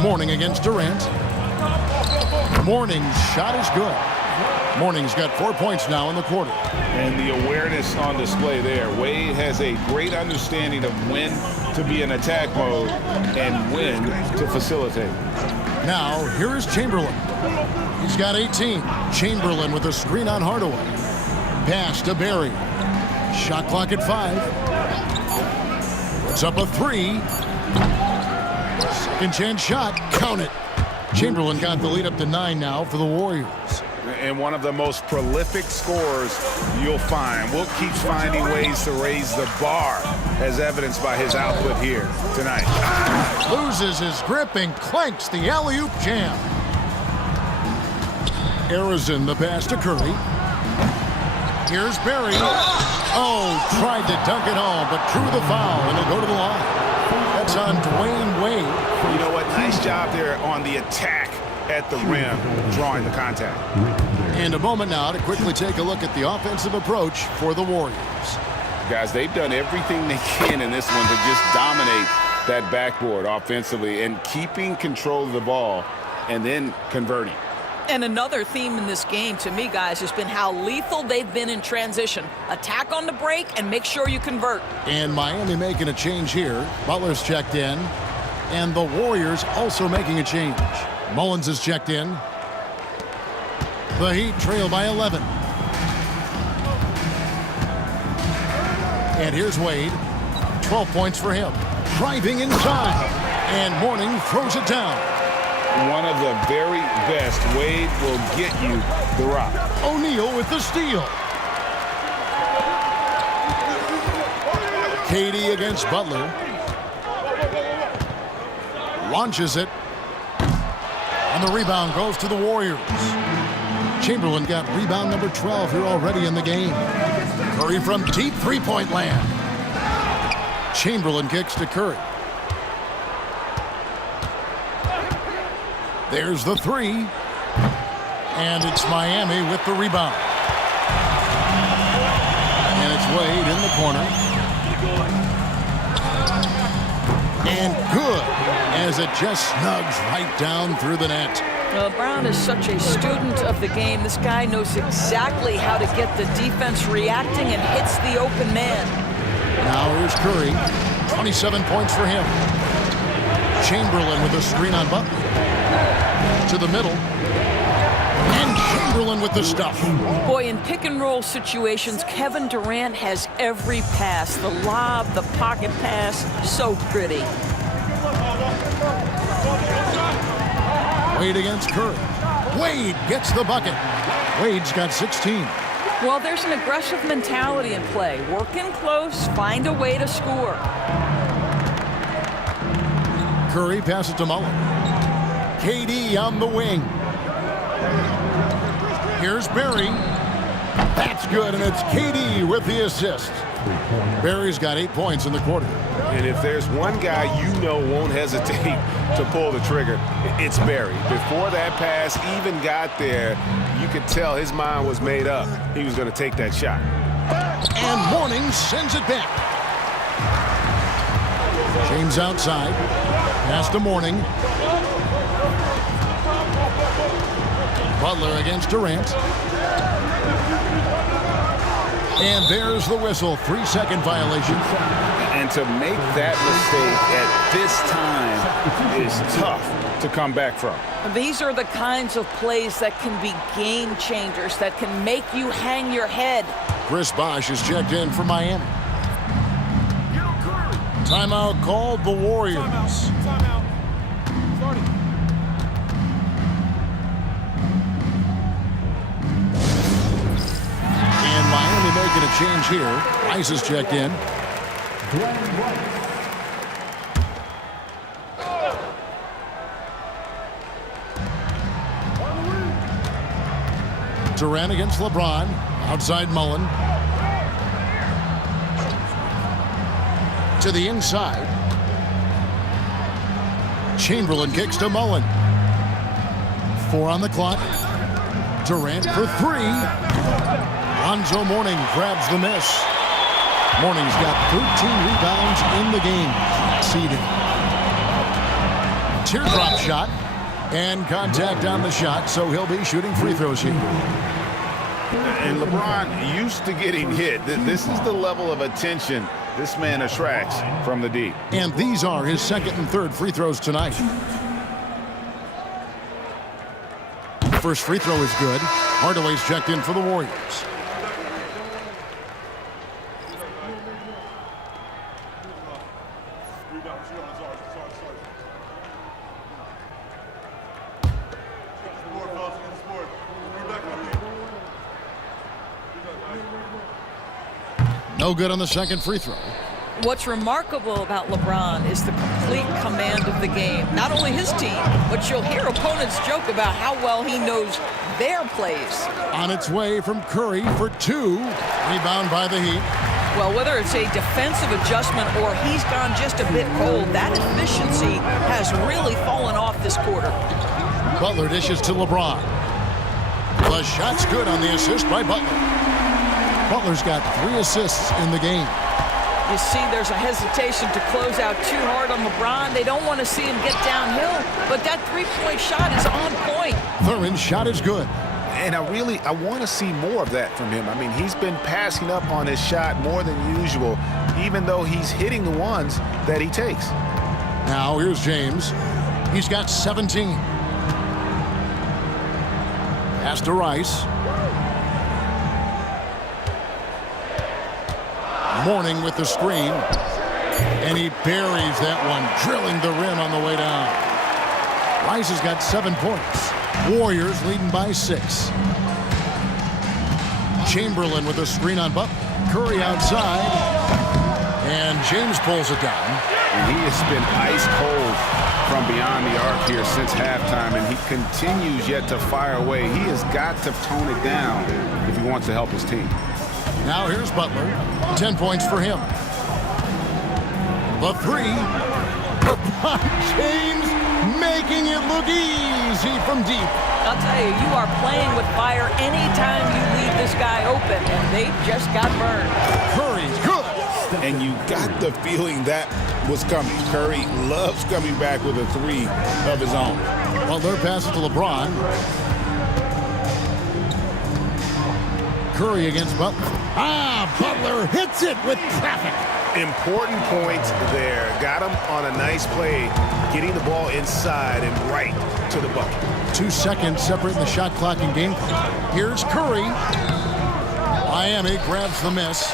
Mourning against Durant. Mourning's shot is good. Mourning's got 4 points now in the quarter. And the awareness on display there. Wade has a great understanding of when to be in attack mode and when to facilitate. Now, here is Chamberlain. He's got 18. Chamberlain with a screen on Hardaway. Pass to Barry. Shot clock at 5. Puts up a 3. Second chance shot. Count it. Chamberlain got the lead up to 9 now for the Warriors. And one of the most prolific scorers you'll find. Wilt keeps finding ways to raise the bar, as evidenced by his output here tonight. Loses his grip and clanks the alley-oop jam. Harrison the pass to Curry. Here's Barry. Oh, tried to dunk it home, but drew the foul, and he'll go to the line. That's on Dwayne Wade. You know what? Nice job there on the attack at the rim, drawing the contact. And a moment now to quickly take a look at the offensive approach for the Warriors. Guys, they've done everything they can in this one to just dominate that backboard offensively and keeping control of the ball and then converting. And another theme in this game to me, guys, has been how lethal they've been in transition. Attack on the break and make sure you convert. And Miami making a change here. Butler's checked in. And the Warriors also making a change. Mullins is checked in. The Heat trail by 11. And here's Wade. 12 points for him. Driving inside. And Mourning throws it down. One of the very best. Wade will get you the rock. O'Neal with the steal. KD against Butler. Launches it. And the rebound goes to the Warriors. Chamberlain got rebound number 12 here already in the game. Curry from deep three-point land. Chamberlain kicks to Curry. There's the 3. And it's Miami with the rebound. And it's Wade in the corner. And good, as it just snugs right down through the net. Brown is such a student of the game. This guy knows exactly how to get the defense reacting and hits the open man. Now here's Curry. 27 points for him. Chamberlain with a screen on Butler. To the middle. And Chamberlain with the stuff. Boy, in pick-and-roll situations, Kevin Durant has every pass. The lob, the pocket pass, so pretty. Wade against Curry. Wade gets the bucket. Wade's got 16. Well, there's an aggressive mentality in play. Work in close, find a way to score. Curry passes to Mullen. KD on the wing. Here's Barry. That's good, and it's KD with the assist. Barry's got 8 points in the quarter. And if there's one guy you know won't hesitate to pull the trigger, it's Barry. Before that pass even got there, you could tell his mind was made up. He was going to take that shot. And Mourning sends it back. James outside. Pass to Mourning. Butler against Durant. And there's the whistle. 3-second violation. And to make that mistake at this time is tough to come back from. These are the kinds of plays that can be game changers, that can make you hang your head. Chris Bosh is checked in for Miami. Timeout called the Warriors. Timeout. Starting. And Miami making a change here. Rice is checked in. Durant against LeBron. Outside Mullen. To the inside. Chamberlain kicks to Mullen. 4 on the clock. Durant for 3. Lonzo Mourning grabs the miss. Mourning's got 13 rebounds in the game. Seeded. Teardrop shot. And contact on the shot, so he'll be shooting free throws here. And LeBron used to getting hit. This is the level of attention this man attracts from the D. And these are his second and third free throws tonight. First free throw is good. Hardaway's checked in for the Warriors. No good on the second free throw. What's remarkable about LeBron is the complete command of the game. Not only his team, but you'll hear opponents joke about how well he knows their plays. On its way from Curry for 2. Rebound by the Heat. Well, whether it's a defensive adjustment or he's gone just a bit cold, that efficiency has really fallen off this quarter. Butler dishes to LeBron. The shot's good on the assist by Butler. Butler's got 3 assists in the game. You see there's a hesitation to close out too hard on LeBron. They don't want to see him get downhill, but that three-point shot is on point. Thurin's shot is good. And I want to see more of that from him. I mean, he's been passing up on his shot more than usual, even though he's hitting the ones that he takes. Now here's James. He's got 17. Pass to Rice. Mourning with the screen. And he buries that one, drilling the rim on the way down. Rice has got 7 points. Warriors leading by 6. Chamberlain with a screen on Butler. Curry outside. And James pulls it down. And he has been ice cold from beyond the arc here since halftime, and he continues yet to fire away. He has got to tone it down if he wants to help his team. Now here's Butler. 10 points for him. The 3. James making it look easy from deep. I'll tell you, you are playing with fire anytime you leave this guy open, and they just got burned. Curry's good. And you got the feeling that was coming. Curry loves coming back with a 3 of his own. Butler passes to LeBron. Curry against Butler. Butler hits it with traffic. Important points there. Got him on a nice play, getting the ball inside and right to the bucket. 2 seconds separating the shot clock and game clock. Here's Curry. Miami grabs the miss.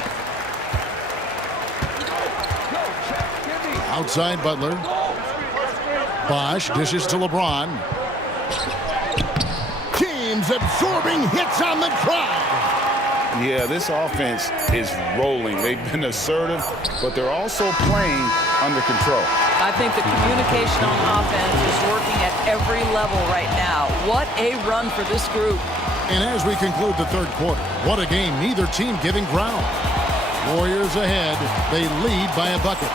Outside Butler. Bosch dishes to LeBron. James absorbing hits on the drive. Yeah, this offense is rolling. They've been assertive, but they're also playing under control. I think the communication on offense is working at every level right now. What a run for this group. And as we conclude the third quarter, what a game. Neither team giving ground. Warriors ahead. They lead by a bucket.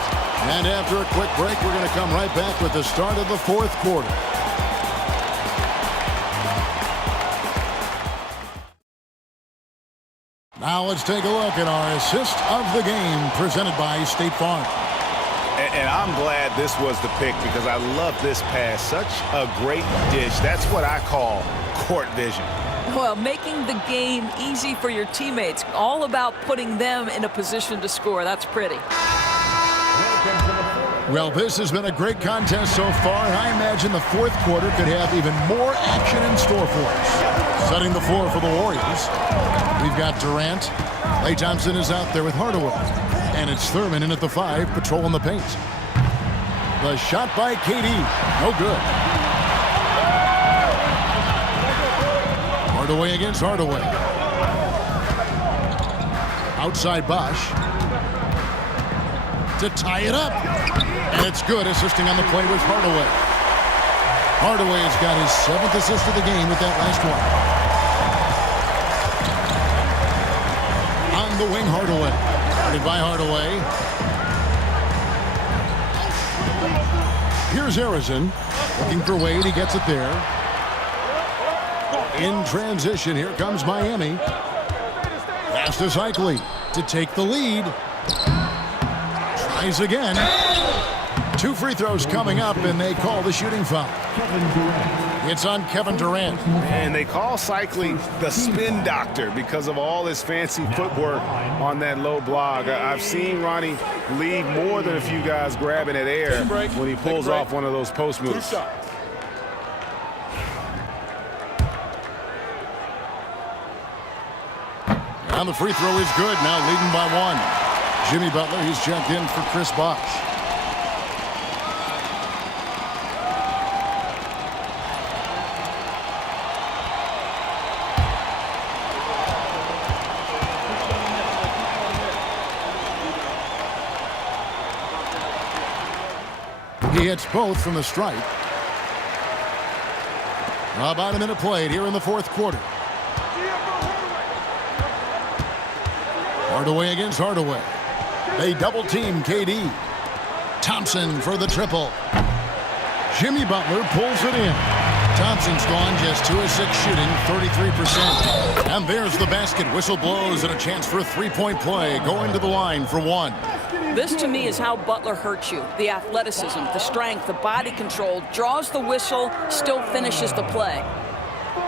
And after a quick break, we're going to come right back with the start of the fourth quarter. Now let's take a look at our assist of the game presented by State Farm. And I'm glad this was the pick because I love this pass. Such a great dish. That's what I call court vision. Well, making the game easy for your teammates. All about putting them in a position to score. That's pretty. Well, this has been a great contest so far, and I imagine the fourth quarter could have even more action in store for us. Setting the floor for the Warriors, we've got Durant. Klay Thompson is out there with Hardaway. And it's Thurman in at the 5, patrolling the paint. The shot by KD, no good. Hardaway against Hardaway. Outside Bosch. To tie it up. And it's good, assisting on the play with Hardaway. Hardaway has got his 7th assist of the game with that last one. On the wing, Hardaway. Guarded by Hardaway. Here's Harrison. Looking for Wade. He gets it there. In transition, here comes Miami. Pass to Cycli to take the lead. Tries again. 2 free throws coming up, and they call the shooting foul. It's on Kevin Durant. And they call Cycli the spin doctor because of all his fancy footwork on that low block. I've seen Ronnie leave more than a few guys grabbing at air when he pulls off one of those post moves. And the free throw is good, now leading by 1. Jimmy Butler, he's checked in for Chris Bosh. He hits both from the stripe. About a minute played here in the fourth quarter. Hardaway against Hardaway. They double team KD. Thompson for the triple. Jimmy Butler pulls it in. Thompson's gone just 2 of 6 shooting, 33%. And there's the basket. Whistle blows and a chance for a three-point play. Going to the line for 1. This, to me, is how Butler hurts you. The athleticism, the strength, the body control, draws the whistle, still finishes the play.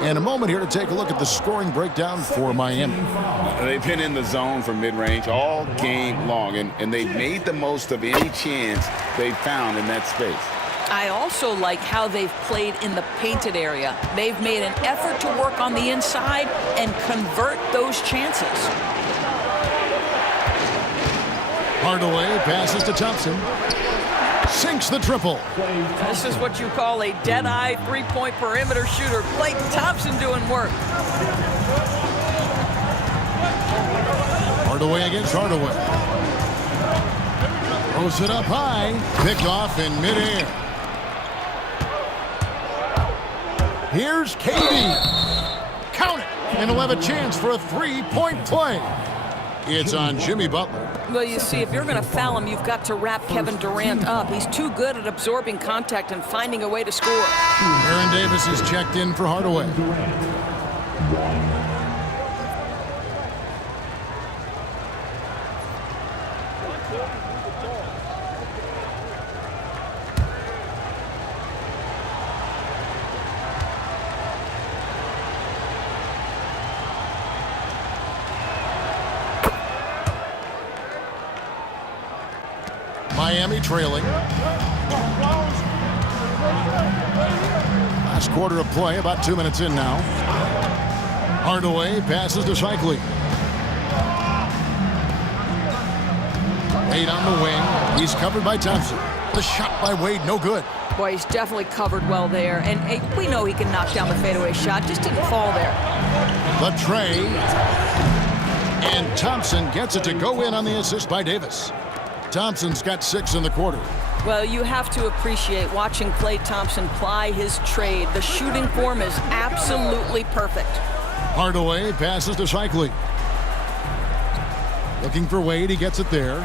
And a moment here to take a look at the scoring breakdown for Miami. They've been in the zone for mid-range all game long, and they've made the most of any chance they've found in that space. I also like how they've played in the painted area. They've made an effort to work on the inside and convert those chances. Hardaway passes to Thompson. Sinks the triple. This is what you call a dead-eye three-point perimeter shooter. Klay Thompson doing work. Hardaway against Hardaway. Throws it up high. Picked off in midair. Here's KD. Count it. And he'll have a chance for a three-point play. It's on Jimmy Butler. Well, you see, if you're going to foul him, you've got to wrap Kevin Durant up. He's too good at absorbing contact and finding a way to score. Aaron Davis is checked in for Hardaway. Miami trailing. Last quarter of play, about 2 minutes in now. Hardaway passes to Shikely. Wade on the wing. He's covered by Thompson. The shot by Wade, no good. Boy, he's definitely covered well there. And hey, we know he can knock down the fadeaway shot. Just didn't fall there. The tray. And Thompson gets it to go in on the assist by Davis. Thompson's got 6 in the quarter. Well, you have to appreciate watching Klay Thompson ply his trade. The shooting form is absolutely perfect. Hardaway passes to Shikely. Looking for Wade, he gets it there.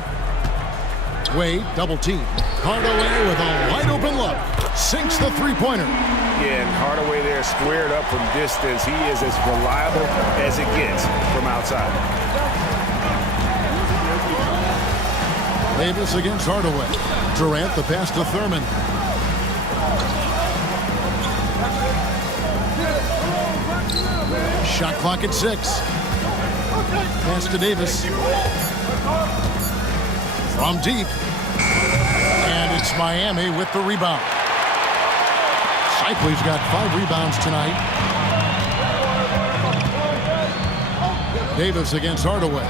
Wade, double team. Hardaway with a wide open look. Sinks the three-pointer. Yeah, and Hardaway there squared up from distance. He is as reliable as it gets from outside. Davis against Hardaway. Durant the pass to Thurman. Shot clock at 6. Pass to Davis. From deep. And it's Miami with the rebound. Shikely's got 5 rebounds tonight. Davis against Hardaway.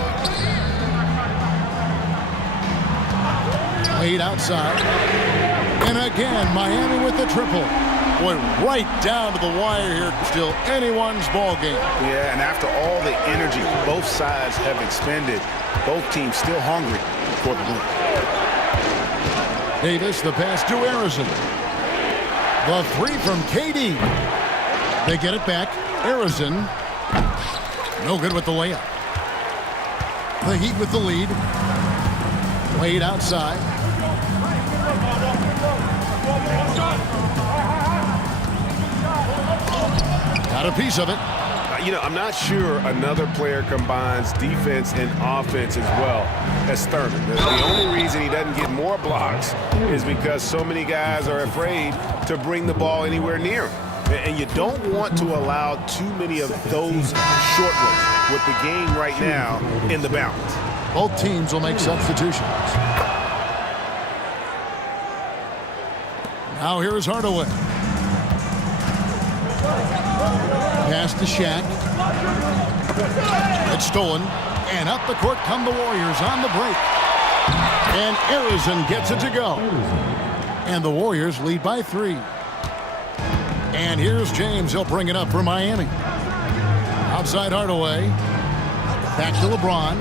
Wade outside. And again, Miami with the triple. Boy, right down to the wire here. Still anyone's ball game. Yeah, and after all the energy both sides have expended, both teams still hungry for the win. Davis, the pass to Arizon. The 3 from KD. They get it back. Arizon. No good with the layup. The Heat with the lead. Wade outside. Got a piece of it. You know, I'm not sure another player combines defense and offense as well as Thurman. The only reason he doesn't get more blocks is because so many guys are afraid to bring the ball anywhere near him. And you don't want to allow too many of those short ones with the game right now in the balance. Both teams will make substitutions. Now here is Hardaway. Pass to Shaq. It's stolen. And up the court come the Warriors on the break. And Arizon gets it to go. And the Warriors lead by 3. And here's James. He'll bring it up for Miami. Outside Hardaway. Back to LeBron.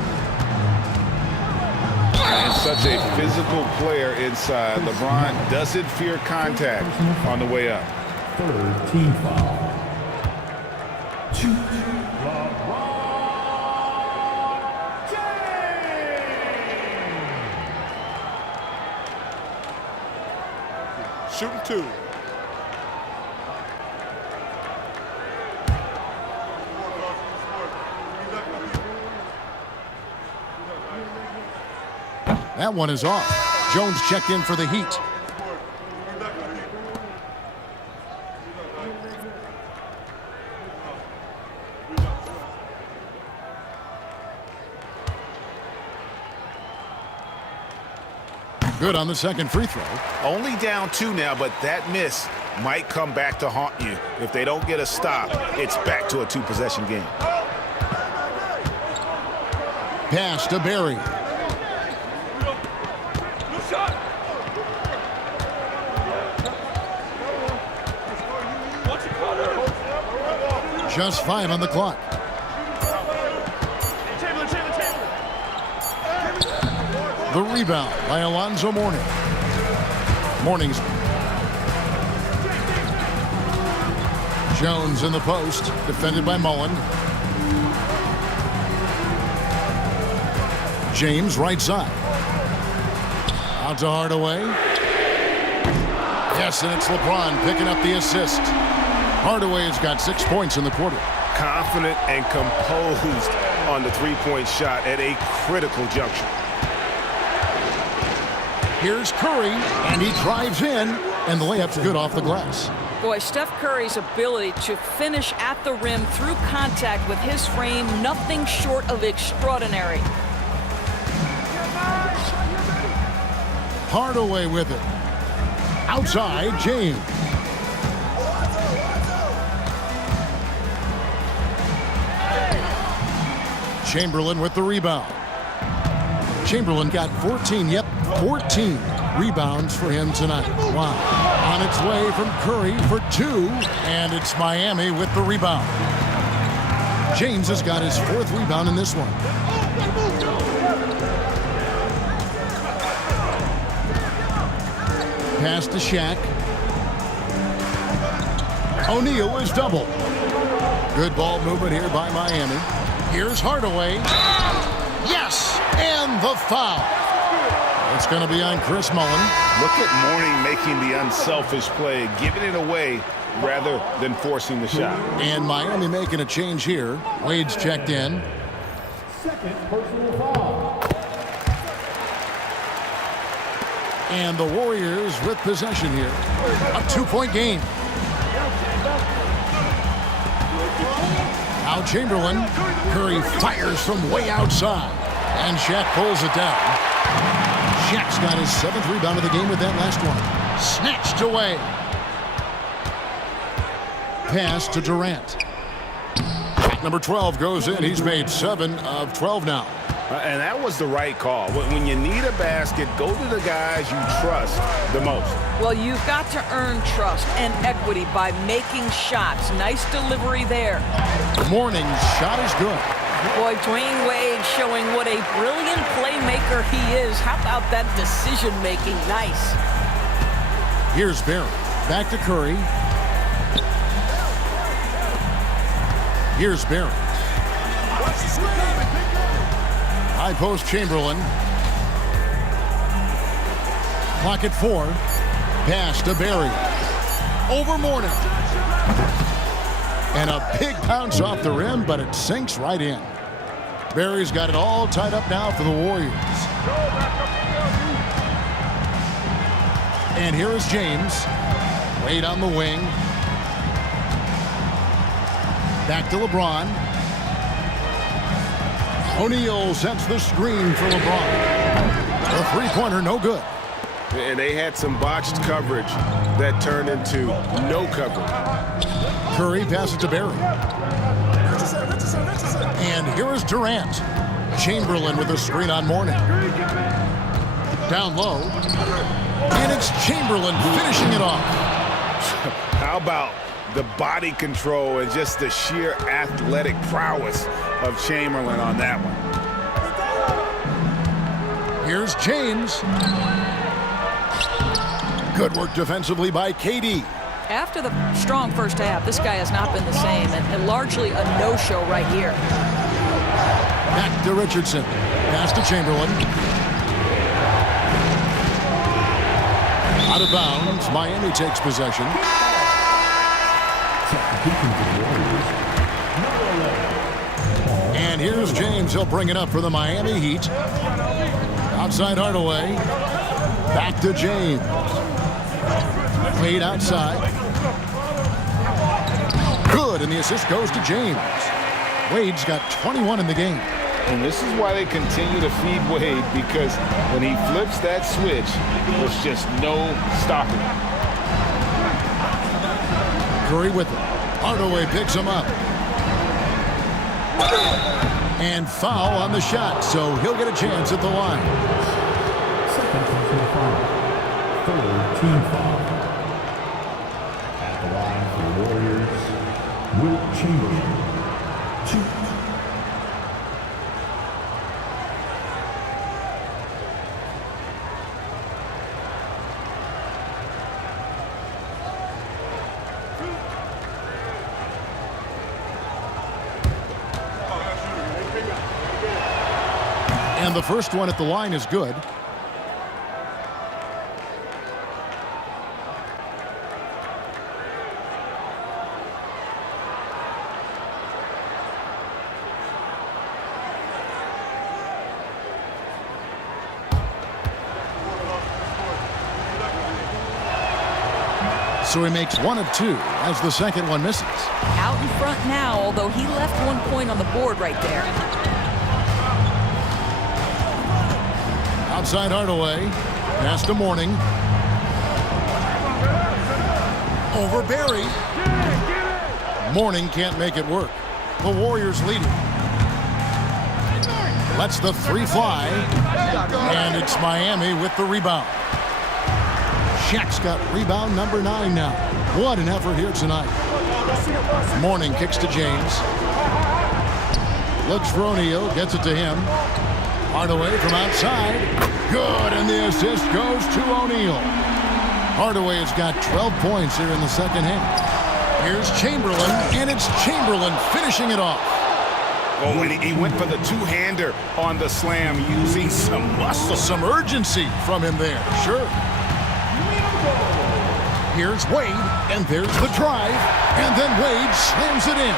And such a physical player inside. LeBron doesn't fear contact on the way up. Third team foul. 2. Shooting 2. That one is off. Jones checked in for the Heat. Good on the second free throw. Only down 2 now, but that miss might come back to haunt you. If they don't get a stop, it's back to a 2-possession game. Pass to Barry. Just 5 on the clock. The rebound by Alonzo Mourning. Mourning's Jones in the post, defended by Mullen. James right side. Out to Hardaway. Yes, and it's LeBron picking up the assist. Hardaway's got 6 points in the quarter. Confident and composed on the three-point shot at a critical juncture. Here's Curry, and he drives in, and the layup's good off the glass. Boy, Steph Curry's ability to finish at the rim through contact with his frame, nothing short of extraordinary. Hardaway with it. Outside, James. Chamberlain with the rebound. Chamberlain got 14 rebounds for him tonight. Wow. On its way from Curry for 2, and it's Miami with the rebound. James has got his 4th rebound in this one. Pass to Shaq. O'Neal is double. Good ball movement here by Miami. Here's Hardaway. Yes, and the foul. It's going to be on Chris Mullin. Look at Mourning making the unselfish play, giving it away rather than forcing the shot. And Miami making a change here. Wade's checked in. Second personal foul. And the Warriors with possession here. A 2-point game. Now Chamberlain. Curry fires from way outside. And Shaq pulls it down. Shaq's got his 7th rebound of the game with that last one. Snatched away. Pass to Durant. Shot number 12 goes in. He's made 7 of 12 now. And that was the right call. When you need a basket, go to the guys you trust the most. Well, you've got to earn trust and equity by making shots. Nice delivery there. Mourning's shot is good. Boy, Dwayne Wade showing what a brilliant playmaker he is. How about that decision-making? Nice. Here's Barry. Back to Curry. Here's Barry. High post Chamberlain. Clock at 4. Pass to Barry. Over Mourning. And a big bounce off the rim, but it sinks right in. Barry's got it all tied up now for the Warriors. And here is James. Wade on the wing. Back to LeBron. O'Neal sets the screen for LeBron. The three-pointer, no good. And they had some botched coverage that turned into no coverage. Curry passes to Barry. And here is Durant. Chamberlain with a screen on Mourning. Down low. And it's Chamberlain finishing it off. How about the body control and just the sheer athletic prowess of Chamberlain on that one? Here's James. Good work defensively by KD. After the strong first half, this guy has not been the same, and largely a no-show right here. Back to Richardson. Pass to Chamberlain. Out of bounds. Miami takes possession. And here's James. He'll bring it up for the Miami Heat. Outside Hardaway. Back to James. Wade outside. Good, and the assist goes to James. Wade's got 21 in the game. And this is why they continue to feed Wade, because when he flips that switch, there's just no stopping. Curry with it. Hardaway picks him up. And foul on the shot, so he'll get a chance at the line. Second personal foul. Third team foul. At the line for the Warriors, Wilt Chamberlain. 2. And the first one at the line is good. So he makes 1 of 2 as the second one misses. Out in front now, although he left 1 point on the board right there. Outside Hardaway. Pass to Mourning. Over Barry. Mourning can't make it work. The Warriors lead it. Lets the three fly. And it's Miami with the rebound. Shaq's got rebound number 9 now. What an effort here tonight. Mourning kicks to James. Looks for O'Neal. Gets it to him. Hardaway from outside. Good, and the assist goes to O'Neal. Hardaway has got 12 points here in the second half. Here's Chamberlain, and it's Chamberlain finishing it off. Oh, and he went for the two-hander on the slam using some muscle. Some urgency from him there, sure. Here's Wade, and there's the drive, and then Wade slams it in.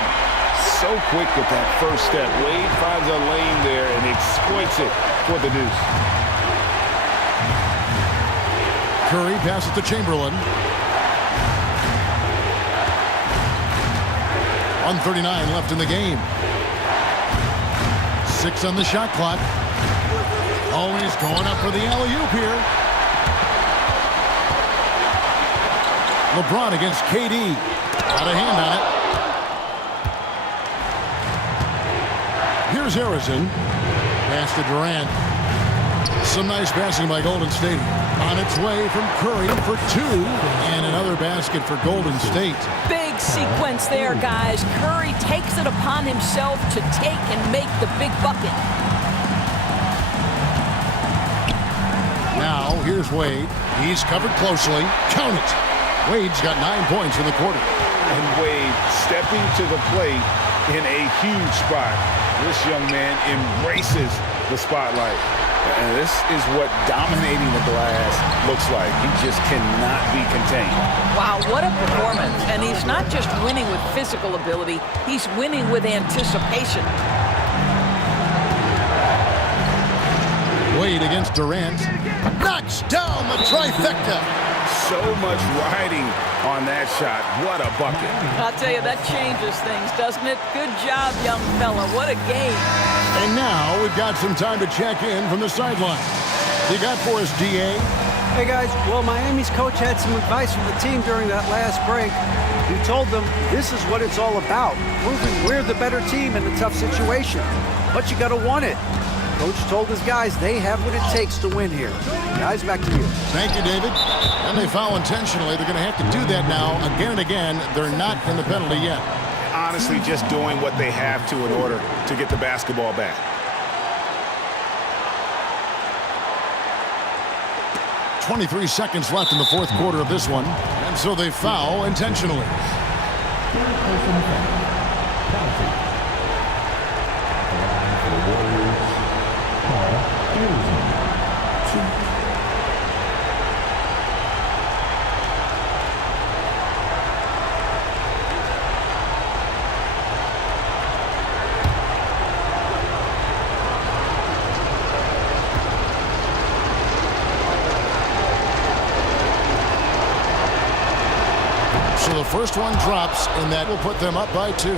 So quick with that first step. Wade finds a lane there and exploits it for the deuce. Curry passes to Chamberlain. 1:39 left in the game. 6 on the shot clock. Oh, he's going up for the alley-oop here. LeBron against KD. Got a hand on it. Here's Harrison. Pass to Durant. Some nice passing by Golden State. On its way from Curry for 2. And another basket for Golden State. Big sequence there, guys. Curry takes it upon himself to take and make the big bucket. Now, here's Wade. He's covered closely. Count it. Wade's got 9 points in the quarter. And Wade stepping to the plate in a huge spot. This young man embraces the spotlight. And this is what dominating the glass looks like. He just cannot be contained. Wow, what a performance. And he's not just winning with physical ability, he's winning with anticipation. Wade against Durant. Knocks down the trifecta. So much riding on that shot. What a bucket. I'll tell you, that changes things, doesn't it? Good job, young fella. What a game. And now we've got some time to check in from the sideline. You got for us, DA? Hey guys, well, Miami's coach had some advice for the team during that last break. He told them this is what it's all about, proving we're the better team in a tough situation. But you gotta want it. Coach told his guys they have what it takes to win here. Guys, back to you. Thank you, David. And they foul intentionally. They're going to have to do that now again and again. They're not in the penalty yet. Honestly, just doing what they have to in order to get the basketball back. .23 seconds left in the fourth quarter of this one. And so they foul intentionally. So the first one drops, and that will put them up by 2.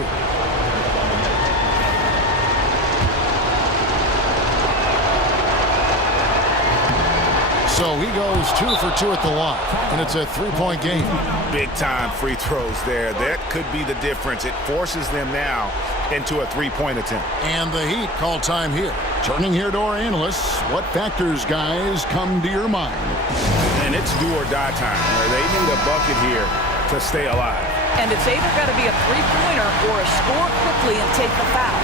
So he goes 2 for 2 at the line, and it's a 3-point game. Big-time free throws there. That could be the difference. It forces them now into a 3-point attempt. And the Heat call time here. Turning here to our analysts, what factors, guys, come to your mind? And it's do or die time, where they need a bucket here to stay alive. And it's either got to be a three-pointer or a score quickly and take the foul.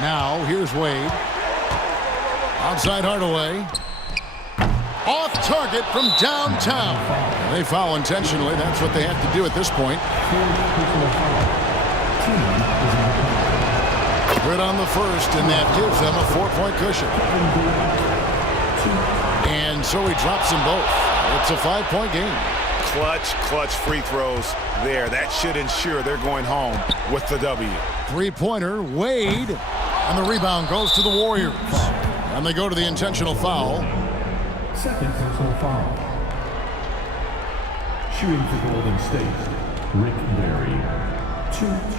Now, here's Wade. Outside Hardaway. Off target from downtown. They foul intentionally. That's what they have to do at this point. Good on the first, and that gives them a 4-point cushion. And so he drops them both. It's a 5-point game. Clutch free throws there. That should ensure they're going home with the W. Three-pointer, Wade. And the rebound goes to the Warriors. And they go to the intentional foul. Second personal foul. Shooting for Golden State, Rick Barry. 2.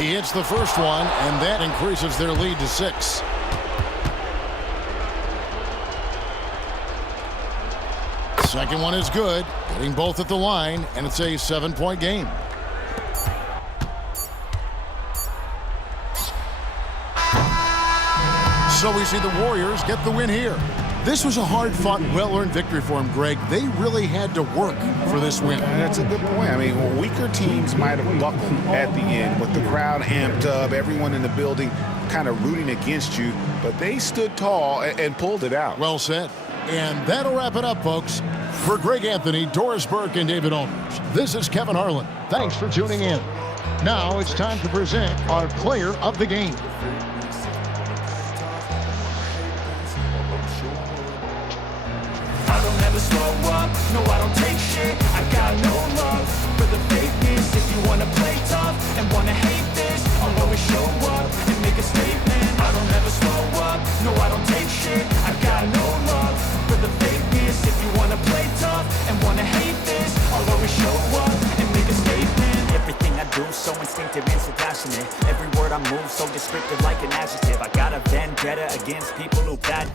He hits the first one, and that increases their lead to 6. Second one is good, hitting both at the line, and it's a 7-point game. So we see the Warriors get the win here. This was a hard-fought, well-earned victory for them, Greg. They really had to work for this win. That's a good point. I mean, weaker teams might have buckled at the end with the crowd amped up, everyone in the building kind of rooting against you, but they stood tall and pulled it out. Well said. And that'll wrap it up, folks. For Greg Anthony, Doris Burke, and David Aldridge, this is Kevin Harlan. Thanks for tuning in. Now it's time to present our player of the game. Slow up, no I don't take shit, I got no love for the fakeness. If you wanna play tough and wanna hate this, I'll always show up and make a statement. I don't ever slow up, no I don't take shit, I got no love for the fakeness. If you wanna play tough and wanna hate this, I'll always show up and make a statement. Everything I do so instinctive and so passionate. Every word I move so descriptive like an adjective. I got a vendetta against people who bad